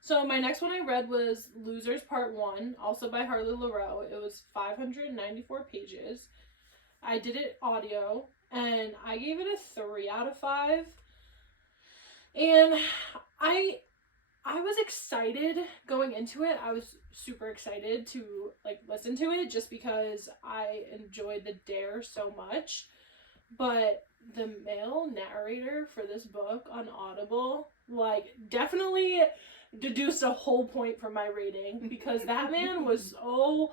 So my next one I read was Losers Part 1, also by Harley Laroux. It was 594 pages. I did it audio, and I gave it a 3 out of 5. And I was excited going into it. I was super excited to listen to it just because I enjoyed the Dare so much. But the male narrator for this book on Audible like, definitely deduced a whole point from my rating, because that man was so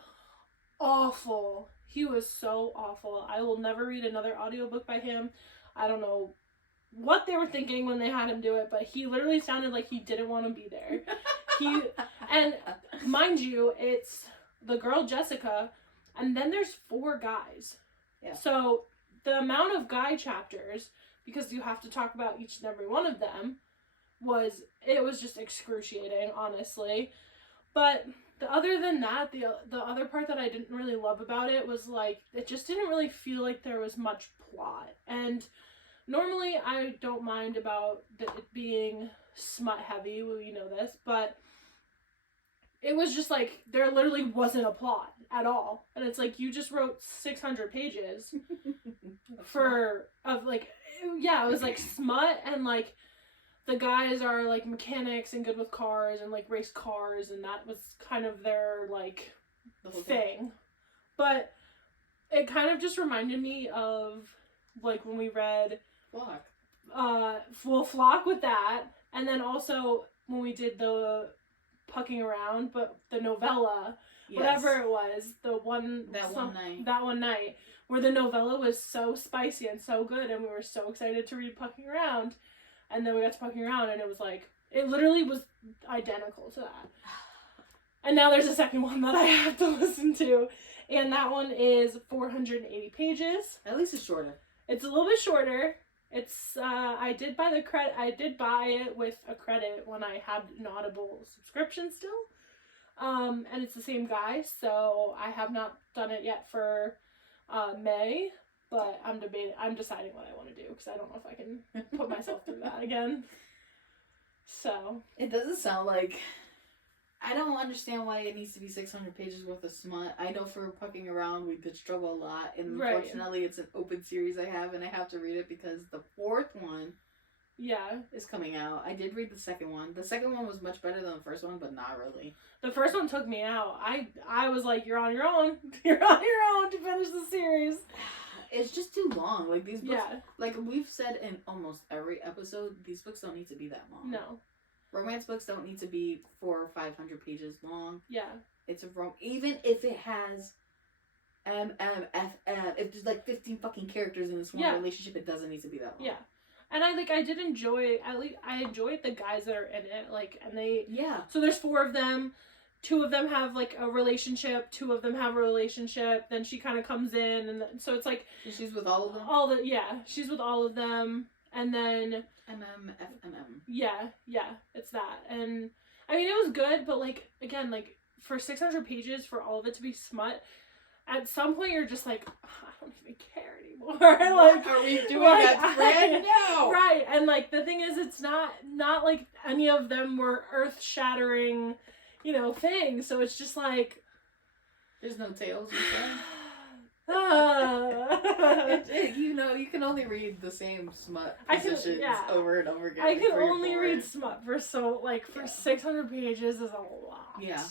awful. He was so awful. I will never read another audiobook by him. I don't know what they were thinking when they had him do it, but he literally sounded like he didn't want to be there. And mind you, it's the girl Jessica, and then there's 4 guys. Yeah. So the amount of guy chapters, because you have to talk about each and every one of them, was just excruciating, honestly. But other than that, the other part that I didn't really love about it was, like, it just didn't really feel like there was much plot. And normally I don't mind about it being smut heavy, well, you know this, but it was just like, there literally wasn't a plot at all. And it's like, you just wrote 600 pages it was like smut, and like the guys are like mechanics and good with cars and like race cars, and that was kind of their like thing. But it kind of just reminded me of like when we read Flock with that, and then also when we did the Pucking Around, but the novella, whatever it was, one night, where the novella was so spicy and so good, and we were so excited to read Pucking Around, and then we got to Pucking Around, and it was like, it literally was identical to that. And now there's a second one that I have to listen to, and that one is 480 pages. At least it's shorter. It's a little bit shorter. It's I did buy it with a credit when I had an Audible subscription still. And it's the same guy, so I have not done it yet for May, but I'm deciding what I want to do, because I don't know if I can put myself through that again. So it doesn't sound like, I don't understand why it needs to be 600 pages worth of smut. I know for Pucking Around we did struggle a lot, and unfortunately it's an open series I have, and I have to read it because the 4th one is coming out. I did read the 2nd one. The 2nd one was much better than the first one, but not really. The first one took me out. I was like, you're on your own. You're on your own to finish the series. It's just too long. Like, these books, like we've said in almost every episode, these books don't need to be that long. No. Romance books don't need to be 400 or 500 pages long. Yeah. It's even if it has if there's like 15 fucking characters in this one relationship, it doesn't need to be that long. Yeah. And I did enjoy, at least I enjoyed the guys that are in it, like, and they, so there's 4 of them, 2 of them have like a relationship, 2 of them have a relationship, then she kind of comes in, and so it's like, she's with all of them? She's with all of them, and then yeah, it's that. And I mean, it was good, but like, again, like, for 600 pages for all of it to be smut, at some point you're just like, I don't even care anymore. Like, are we doing that right now? Right. And like, the thing is, it's not like any of them were earth-shattering, things. So it's just like, there's no tales, you you can only read the same smut positions over and over again. I can only read smut for 600 pages is a lot. Yeah.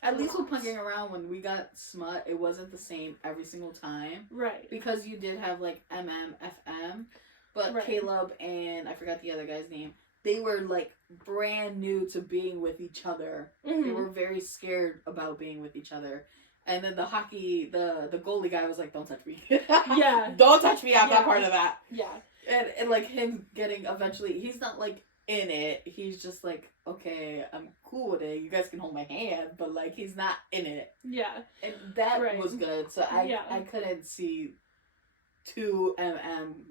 At least with Pucking Around, when we got smut, it wasn't the same every single time. Right. Because you did have, like, FM, but Caleb and I forgot the other guy's name, they were, like, brand new to being with each other. Mm-hmm. They were very scared about being with each other. And then the goalie guy was like, don't touch me. Yeah. Don't touch me, I'm not part of that. Yeah. And, like, him getting eventually, he's not, like, in it, he's just like, okay, I'm cool with it, you guys can hold my hand, but like, he's not in it. Yeah. And that was good. So I couldn't see 2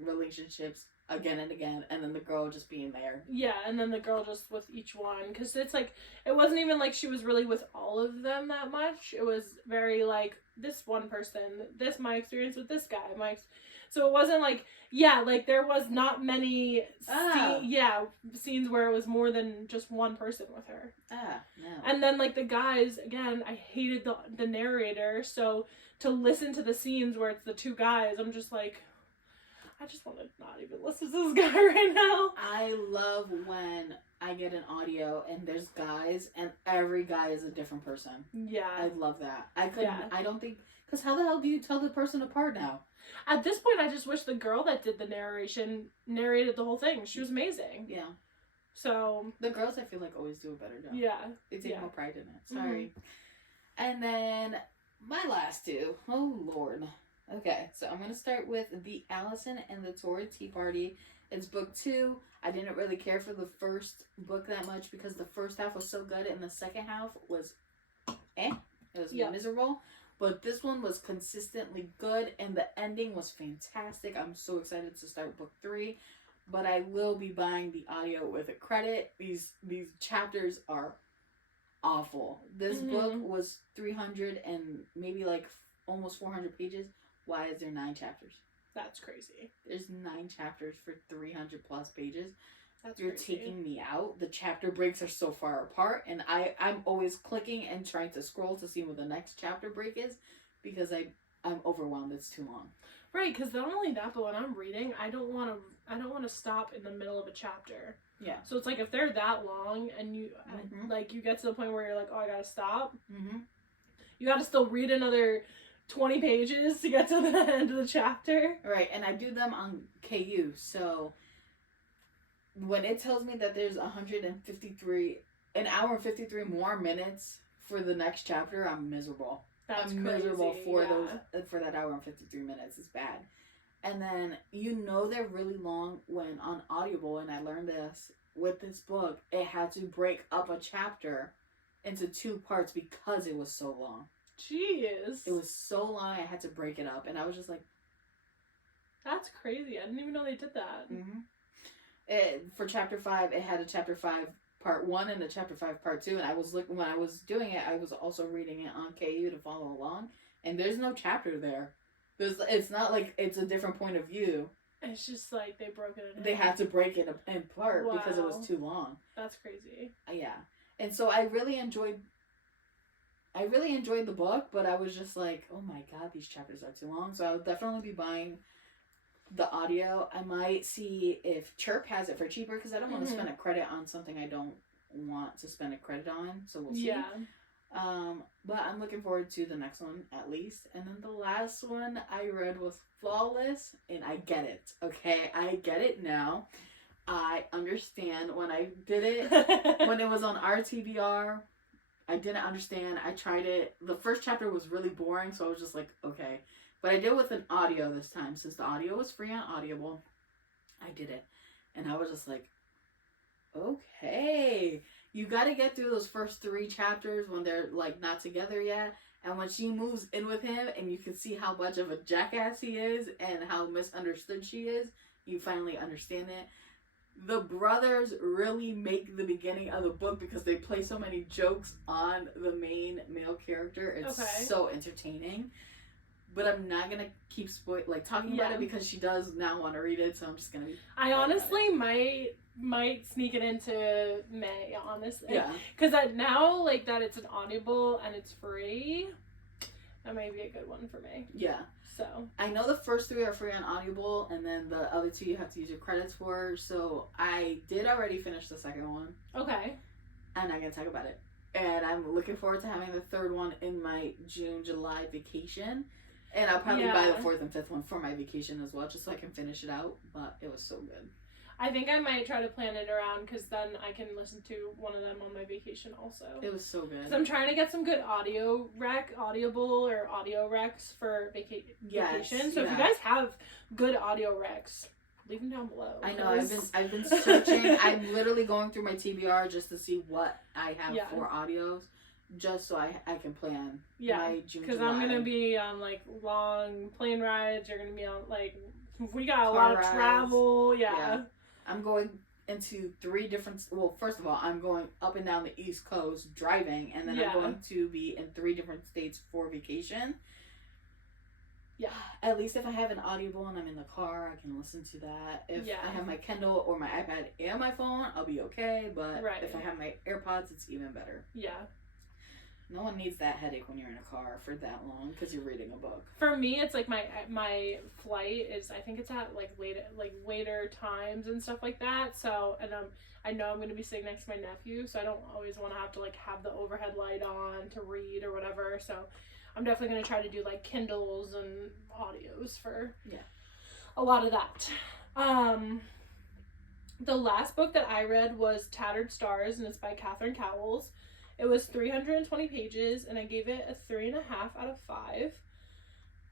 relationships again and again, and then the girl just being there. Yeah, and then the girl just with each one, because it's like, it wasn't even like she was really with all of them that much. It was very like, this one person, my experience with this guy, so it wasn't like, there was not many scenes where it was more than just one person with her. No. And then, like, the guys, again, I hated the narrator, so to listen to the scenes where it's the 2 guys, I'm just like, I just want to not even listen to this guy right now. I love when I get an audio and there's guys and every guy is a different person. Yeah. I love that. I don't think, because how the hell do you tell the person apart now? At this point, I just wish the girl that did the narration narrated the whole thing. She was amazing. Yeah. So the girls, I feel like, always do a better job. Yeah. They take more pride in it. Sorry. Mm-hmm. And then my last two. Oh, Lord. Okay, so I'm going to start with The Allison and the Torrid Tea Party. It's book 2. I didn't really care for the first book that much because the first half was so good and the second half was It was miserable. But this one was consistently good and the ending was fantastic. I'm so excited to start book 3. But I will be buying the audio with a credit. These chapters are awful. This book was 300 and maybe like almost 400 pages. Why is there 9 chapters? That's crazy. There's 9 chapters for 300 plus pages. You're crazy. Taking me out. The chapter breaks are so far apart, and I'm always clicking and trying to scroll to see what the next chapter break is because I'm overwhelmed. It's too long. Right, because not only that, but when I'm reading, I don't want to stop in the middle of a chapter. Yeah. So it's like if they're that long and you like you get to the point where you're like, oh, I gotta stop. Mm-hmm. You gotta still read another 20 pages to get to the end of the chapter. Right, and I do them on KU, so when it tells me that there's 1 hour and 53 more minutes for the next chapter, I'm miserable. That's I'm crazy. miserable for for that hour and 53 minutes. It's bad. And then they're really long when on Audible, and I learned this with this book, it had to break up a chapter into 2 parts because it was so long. Jeez. It was so long, I had to break it up, and I was just like, that's crazy. I didn't even know they did that. Mm-hmm. For chapter 5, it had a chapter 5 part 1 and a chapter 5 part 2, and I was when I was doing it, I was also reading it on KU to follow along, and there's no chapter there. It's not like it's a different point of view. It's just like they broke it in. They had to break it in part because it was too long. That's crazy. Yeah. And so I really enjoyed the book, but I was just like, oh my god, these chapters are too long. So I'll definitely be buying the audio. I might see if Chirp has it for cheaper because I don't want to spend a credit on something I don't want to spend a credit on. So we'll see. Yeah. But I'm looking forward to the next one at least. And then the last one I read was Flawless, and I get it. Okay, I get it now. I understand when I did it when it was on RTBR. I didn't understand. I tried it. The first chapter was really boring, so I was just like, okay. But I did it with an audio this time. Since the audio was free on Audible, I did it. And I was just like, okay. You got to get through those first 3 chapters when they're, like, not together yet. And when she moves in with him and you can see how much of a jackass he is and how misunderstood she is, you finally understand it. The brothers really make the beginning of the book because they play so many jokes on the main male character. It's so entertaining. But I'm not going to keep talking about it because she does now want to read it, so I'm just going to be... I honestly might sneak it into May, honestly. Yeah. Because now, like, that it's an Audible and it's free, that may be a good one for me. Yeah. So. I know the first 3 are free on Audible, and then the other 2 you have to use your credits for, so I did already finish the second one. Okay. I'm not going to talk about it. And I'm looking forward to having the 3rd one in my June-July vacation. And I'll probably buy the 4th and 5th one for my vacation as well, just so I can finish it out. But it was so good. I think I might try to plan it around because then I can listen to one of them on my vacation also. It was so good. Because I'm trying to get some good Audible or audio recs for vacation. So if you guys have good audio recs, leave them down below. I know, I've been searching. I'm literally going through my TBR just to see what I have for audios. Just so I can plan my June, because I'm going to be on, like, long plane rides. You're going to be on, like, we got a lot of travel. Yeah. I'm going into 3 different... Well, first of all, I'm going up and down the East Coast driving. And then I'm going to be in 3 different states for vacation. Yeah. At least if I have an Audible and I'm in the car, I can listen to that. If I have my Kindle or my iPad and my phone, I'll be okay. But if I have my AirPods, it's even better. Yeah. No one needs that headache when you're in a car for that long because you're reading a book. For me, it's like my flight is, I think it's at later times and stuff like that. So, and I know I'm going to be sitting next to my nephew, so I don't always want to have to have the overhead light on to read or whatever. So, I'm definitely going to try to do Kindles and audios for a lot of that. The last book that I read was Tattered Stars, and it's by Catherine Cowles. It was 320 pages, and I gave it a 3.5 out of 5.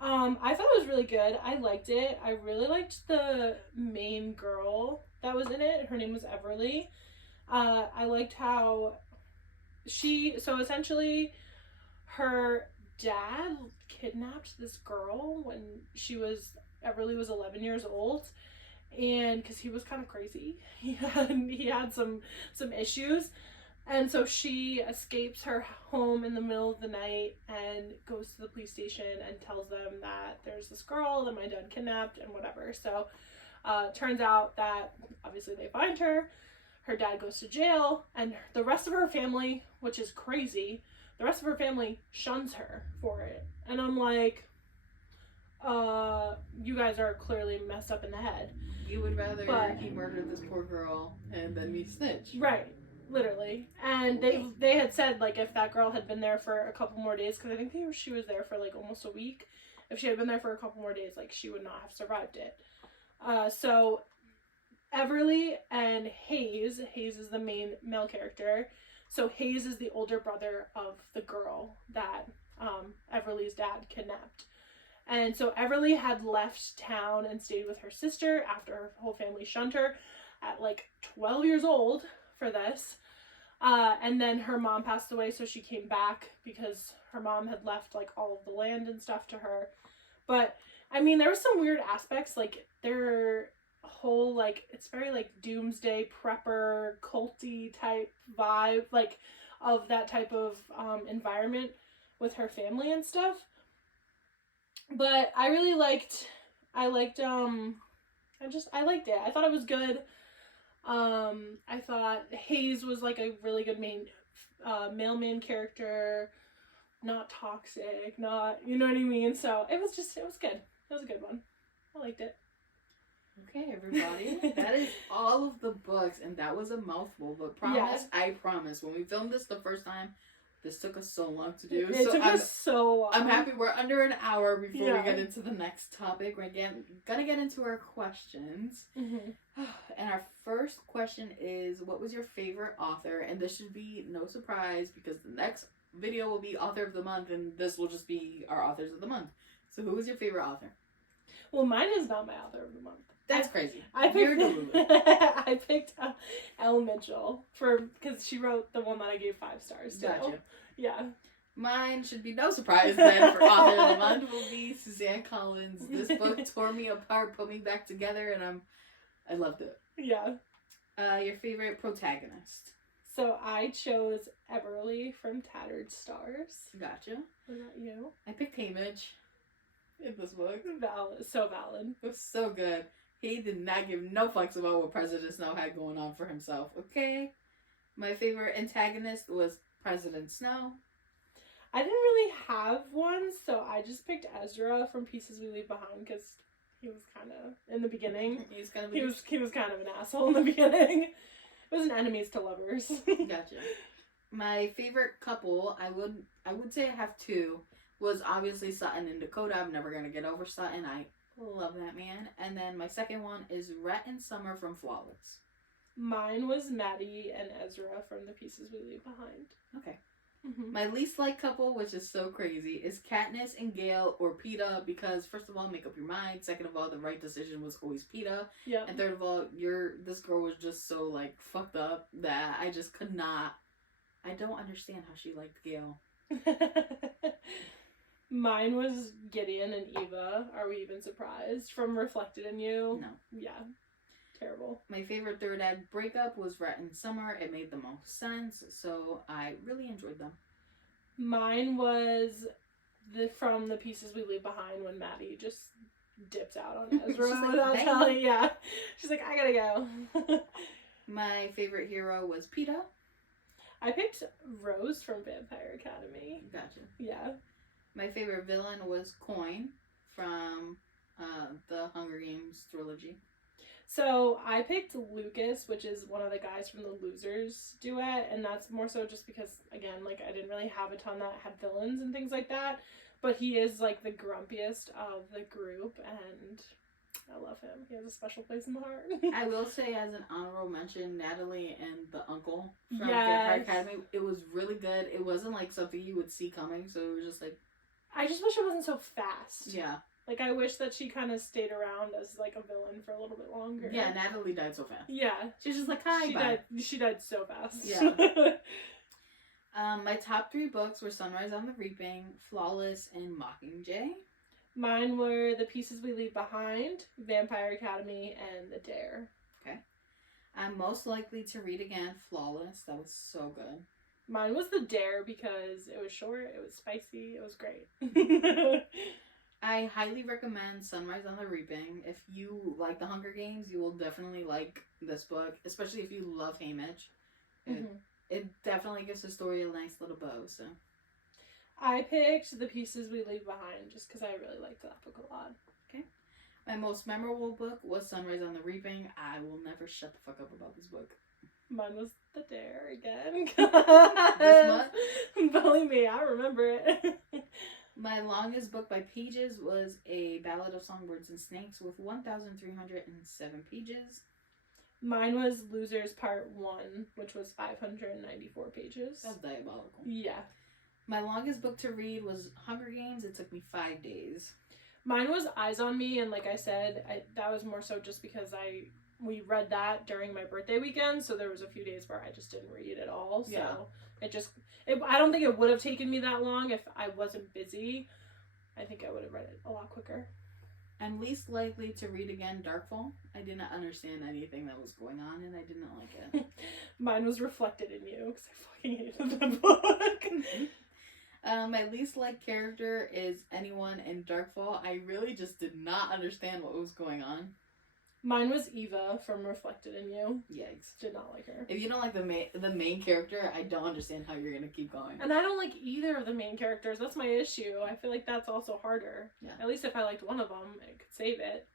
I thought it was really good. I liked it. I really liked the main girl that was in it. Her name was Everly. I liked how so essentially her dad kidnapped this girl when Everly was 11 years old, and because he was kind of crazy, he had some issues, and so she escapes her home in the middle of the night and goes to the police station and tells them that there's this girl that my dad kidnapped and whatever. So turns out that obviously they find her. Her dad goes to jail, and the rest of her family, which is crazy, the rest of her family shuns her for it. And I'm like, you guys are clearly messed up in the head. You would rather he murdered this poor girl and then me snitch. Right. Literally. And they had said, like, if that girl had been there for a couple more days, because I think she was there for, like, almost a week. If she had been there for a couple more days, like, she would not have survived it. So Everly and Hayes is the main male character. So Hayes is the older brother of the girl that Everly's dad kidnapped. And so Everly had left town and stayed with her sister after her whole family shunned her at like 12 years old for this. And then her mom passed away, so she came back because her mom had left like all of the land and stuff to her. But I mean, there were some weird aspects, like their whole, like, it's very like doomsday prepper culty type vibe, like of that type of environment with her family and stuff. But I really liked it. I thought it was good. I thought Hayes was like a really good mailman character, not toxic, not, you know what I mean? So it was good. It was a good one. I liked it. Okay, everybody. That is all of the books, and that was a mouthful, but I promise, when we filmed this the first time, this took us so long to do. It took us so long. I'm happy we're under an hour before we get into the next topic. We're gonna get into our questions. Mm-hmm. And our first question is, what was your favorite author? And this should be no surprise because the next video will be author of the month, and this will just be our authors of the month. So who was your favorite author? Well, mine is not my author of the month. That's crazy. I picked Elle Mitchell because she wrote the one that I gave 5 stars to. Gotcha. Yeah. Mine should be no surprise then for author of the month will be Suzanne Collins. This book tore me apart, put me back together, and I loved it. Yeah. Your favorite protagonist? So I chose Everly from Tattered Stars. Gotcha. What about you? I picked Hamish in this book. Valid. So valid. It was so good. He did not give no fucks about what President Snow had going on for himself. Okay. My favorite antagonist was President Snow. I didn't really have one, so I just picked Ezra from Pieces We Leave Behind because he was kind of in the beginning. He was kind of an asshole in the beginning. It was an enemies to lovers. Gotcha. My favorite couple, I would say I have 2, was obviously Sutton and Dakota. I'm never gonna get over Sutton. I love that man. And then my second one is Rhett and Summer from Flawless. Mine was Maddie and Ezra from The Pieces We Leave Behind. Okay. Mm-hmm. My least liked couple, which is so crazy, is Katniss and Gale or Peeta, because first of all, make up your mind. Second of all, the right decision was always Peeta. Yeah. And third of all, this girl was just so like fucked up that I just could not. I don't understand how she liked Gale. Mine was Gideon and Eva. Are we even surprised? From Reflected in You. No. Yeah. Terrible. My favorite third act breakup was Rhett and Summer. It made the most sense, so I really enjoyed them. Mine was from The Pieces We Leave Behind when Maddie just dips out on Ezra. Yeah. She's like, I gotta go. My favorite hero was Peeta. I picked Rose from Vampire Academy. Gotcha. Yeah. My favorite villain was Coin from the Hunger Games trilogy. So I picked Lucas, which is one of the guys from the Losers duet, and that's more so just because, again, like, I didn't really have a ton that had villains and things like that, but he is like the grumpiest of the group, and I love him. He has a special place in the heart. I will say, as an honorable mention, Natalie and the uncle from Yes. Vampire Academy. It was really good. It wasn't like something you would see coming, so it was just like... I just wish it wasn't so fast. Yeah. Like, I wish that she kind of stayed around as, like, a villain for a little bit longer. Yeah, Natalie died so fast. Yeah. She's just like, hi, bye. She died so fast. Yeah. My top 3 books were Sunrise on the Reaping, Flawless, and Mockingjay. Mine were The Pieces We Leave Behind, Vampire Academy, and The Dare. Okay. I'm most likely to read again Flawless. That was so good. Mine was The Dare because it was short, it was spicy, it was great. I highly recommend Sunrise on the Reaping. If you like the Hunger Games, you will definitely like this book, especially if you love Haymitch. It definitely gives the story a nice little bow, so... I picked The Pieces We Leave Behind just because I really liked that book a lot. Okay. My most memorable book was Sunrise on the Reaping. I will never shut the fuck up about this book. Mine was The Dare again. This month? Believe me, I remember it. My longest book by pages was A Ballad of Songbirds and Snakes with 1,307 pages. Mine was Losers Part 1, which was 594 pages. That's diabolical. Yeah. My longest book to read was Hunger Games. It took me 5 days. Mine was Eyes on Me, and like I said, that was more so just because we read that during my birthday weekend, so there was a few days where I just didn't read at all. So yeah. I don't think it would have taken me that long if I wasn't busy. I think I would have read it a lot quicker. I'm least likely to read again Darkfall. I did not understand anything that was going on, and I did not like it. Mine was Reflected in You, because I fucking hated that book. My least liked character is anyone in Darkfall. I really just did not understand what was going on. Mine was Eva from Reflected in You. Yikes. Did not like her. If you don't like the main character, I don't understand how you're going to keep going. And I don't like either of the main characters. That's my issue. I feel like that's also harder. Yeah. At least if I liked one of them, I could save it.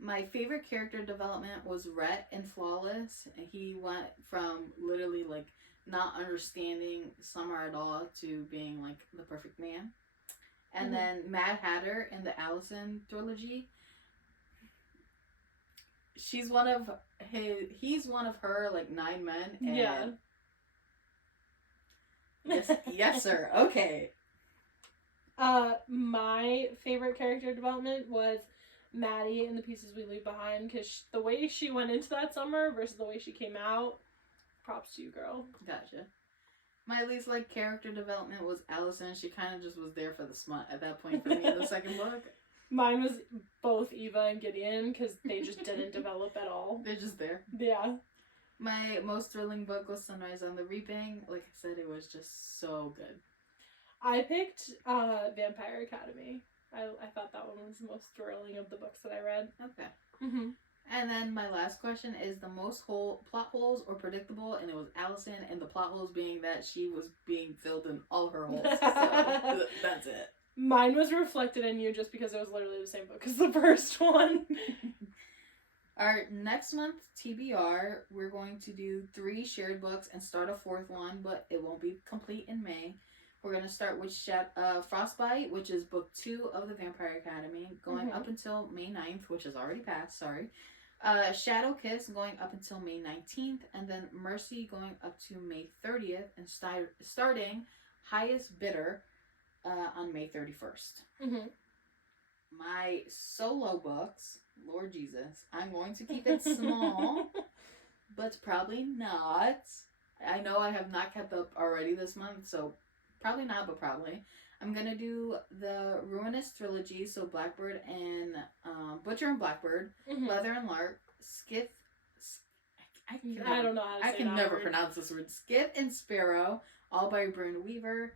My favorite character development was Rhett in Flawless. He went from literally like not understanding Summer at all to being like the perfect man. And then Mad Hatter in the Allison trilogy. He's one of her like 9 men. And yeah. Yes, sir. Okay. My favorite character development was Maddie in The Pieces We Leave Behind, because the way she went into that summer versus the way she came out, props to you, girl. Gotcha. My least like character development was Allison. She kind of just was there for the smut at that point for me in the second book. Mine was both Eva and Gideon, because they just didn't develop at all. They're just there. Yeah. My most thrilling book was Sunrise on the Reaping. Like I said, it was just so good. I picked Vampire Academy. I thought that one was the most thrilling of the books that I read. Okay. Mm-hmm. And then my last question is the most plot holes or predictable, and it was Allison, and the plot holes being that she was being filled in all her holes. So that's it. Mine was Reflected in You just because it was literally the same book as the first one. Our next month, TBR, we're going to do 3 shared books and start a 4th one, but it won't be complete in May. We're going to start with Frostbite, which is book 2 of the Vampire Academy, going up until May 9th, which has already passed, sorry. Shadow Kiss going up until May 19th, and then Mercy going up to May 30th, and starting Highest Bidder on May 31st. Mm-hmm. My solo books, Lord Jesus, I'm going to keep it small, but probably not. I know I have not kept up already this month, so probably not, but probably. I'm going to do the Ruinous trilogy, so Blackbird and Butcher and Blackbird, Leather and Lark, Skith. I don't know how to say that. I can never pronounce this word. Skith and Sparrow, all by Bryn Weaver.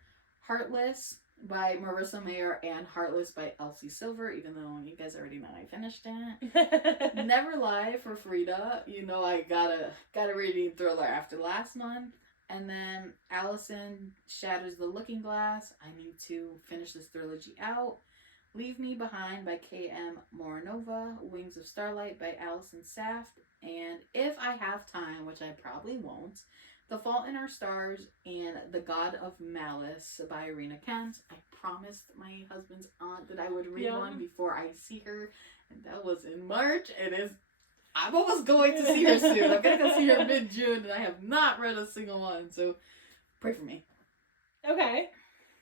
Heartless by Marissa Mayer and Heartless by Elsie Silver, even though you guys already know I finished it. Never Lie for Frida. You know I got a reading thriller after last month. And then Allison Shatters the Looking Glass. I need to finish this trilogy out. Leave Me Behind by K.M. Moranova. Wings of Starlight by Allison Saft. And if I have time, which I probably won't, The Fault in Our Stars and The God of Malice by Irina Kent. I promised my husband's aunt that I would read one before I see her, and that was in March. I'm almost going to see her soon. I'm gonna go see her mid-June, and I have not read a single one, so pray for me. Okay.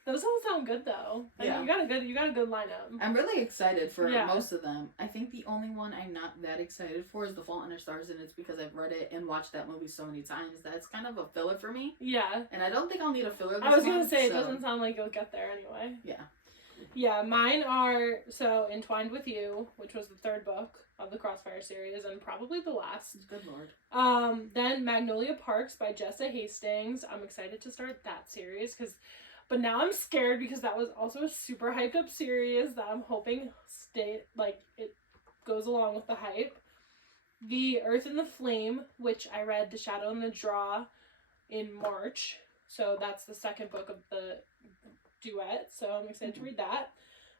Those all sound good though. Yeah. You got a good lineup. I'm really excited for most of them. I think the only one I'm not that excited for is The Fault in Our Stars, and it's because I've read it and watched that movie so many times that it's kind of a filler for me. Yeah. And I don't think I'll need a filler this I was month, gonna say, it doesn't sound like you'll get there anyway. Yeah. Yeah, mine are, Entwined with You, which was the third book of the Crossfire series, and probably the last. Good lord. Then Magnolia Parks by Jessa Hastings. I'm excited to start that series, but now I'm scared because that was also a super hyped up series that I'm hoping it goes along with the hype. The Earth and the Flame, which I read The Shadow and the Draw in March. So that's the second book of the duet. So I'm excited to read that.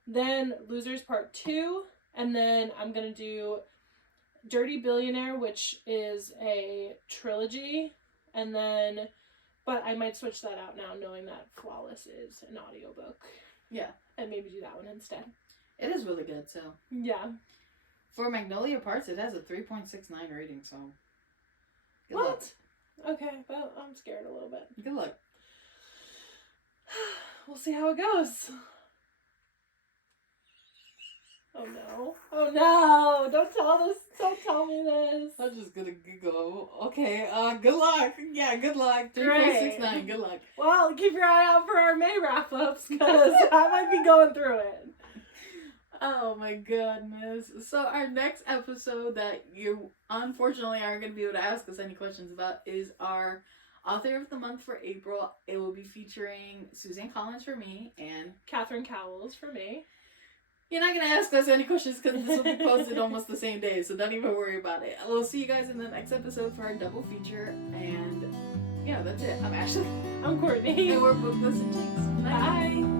Then Losers Part 2. And then I'm going to do Dirty Billionaire, which is a trilogy. And then... But I might switch that out now, knowing that Flawless is an audiobook. Yeah. And maybe do that one instead. It is really good, so. Yeah. For Magnolia Parts, it has a 3.69 rating, so. Good what? luck. Okay, well, I'm scared a little bit. Good luck. We'll see how it goes. Oh no. Oh no! Don't tell me this. I'm just gonna giggle. Okay, good luck. Yeah, good luck. 3.69, good luck. Well, keep your eye out for our May wrap-ups, because I might be going through it. Oh my goodness. So our next episode that you unfortunately aren't going to be able to ask us any questions about is our Author of the Month for April. It will be featuring Suzanne Collins for me and Catherine Cowles for me. You're not going to ask us any questions because this will be posted almost the same day, so don't even worry about it. We'll see you guys in the next episode for our double feature, and yeah, that's it. I'm Ashley. I'm Courtney. And we're Book Bliss and Chicks. Bye.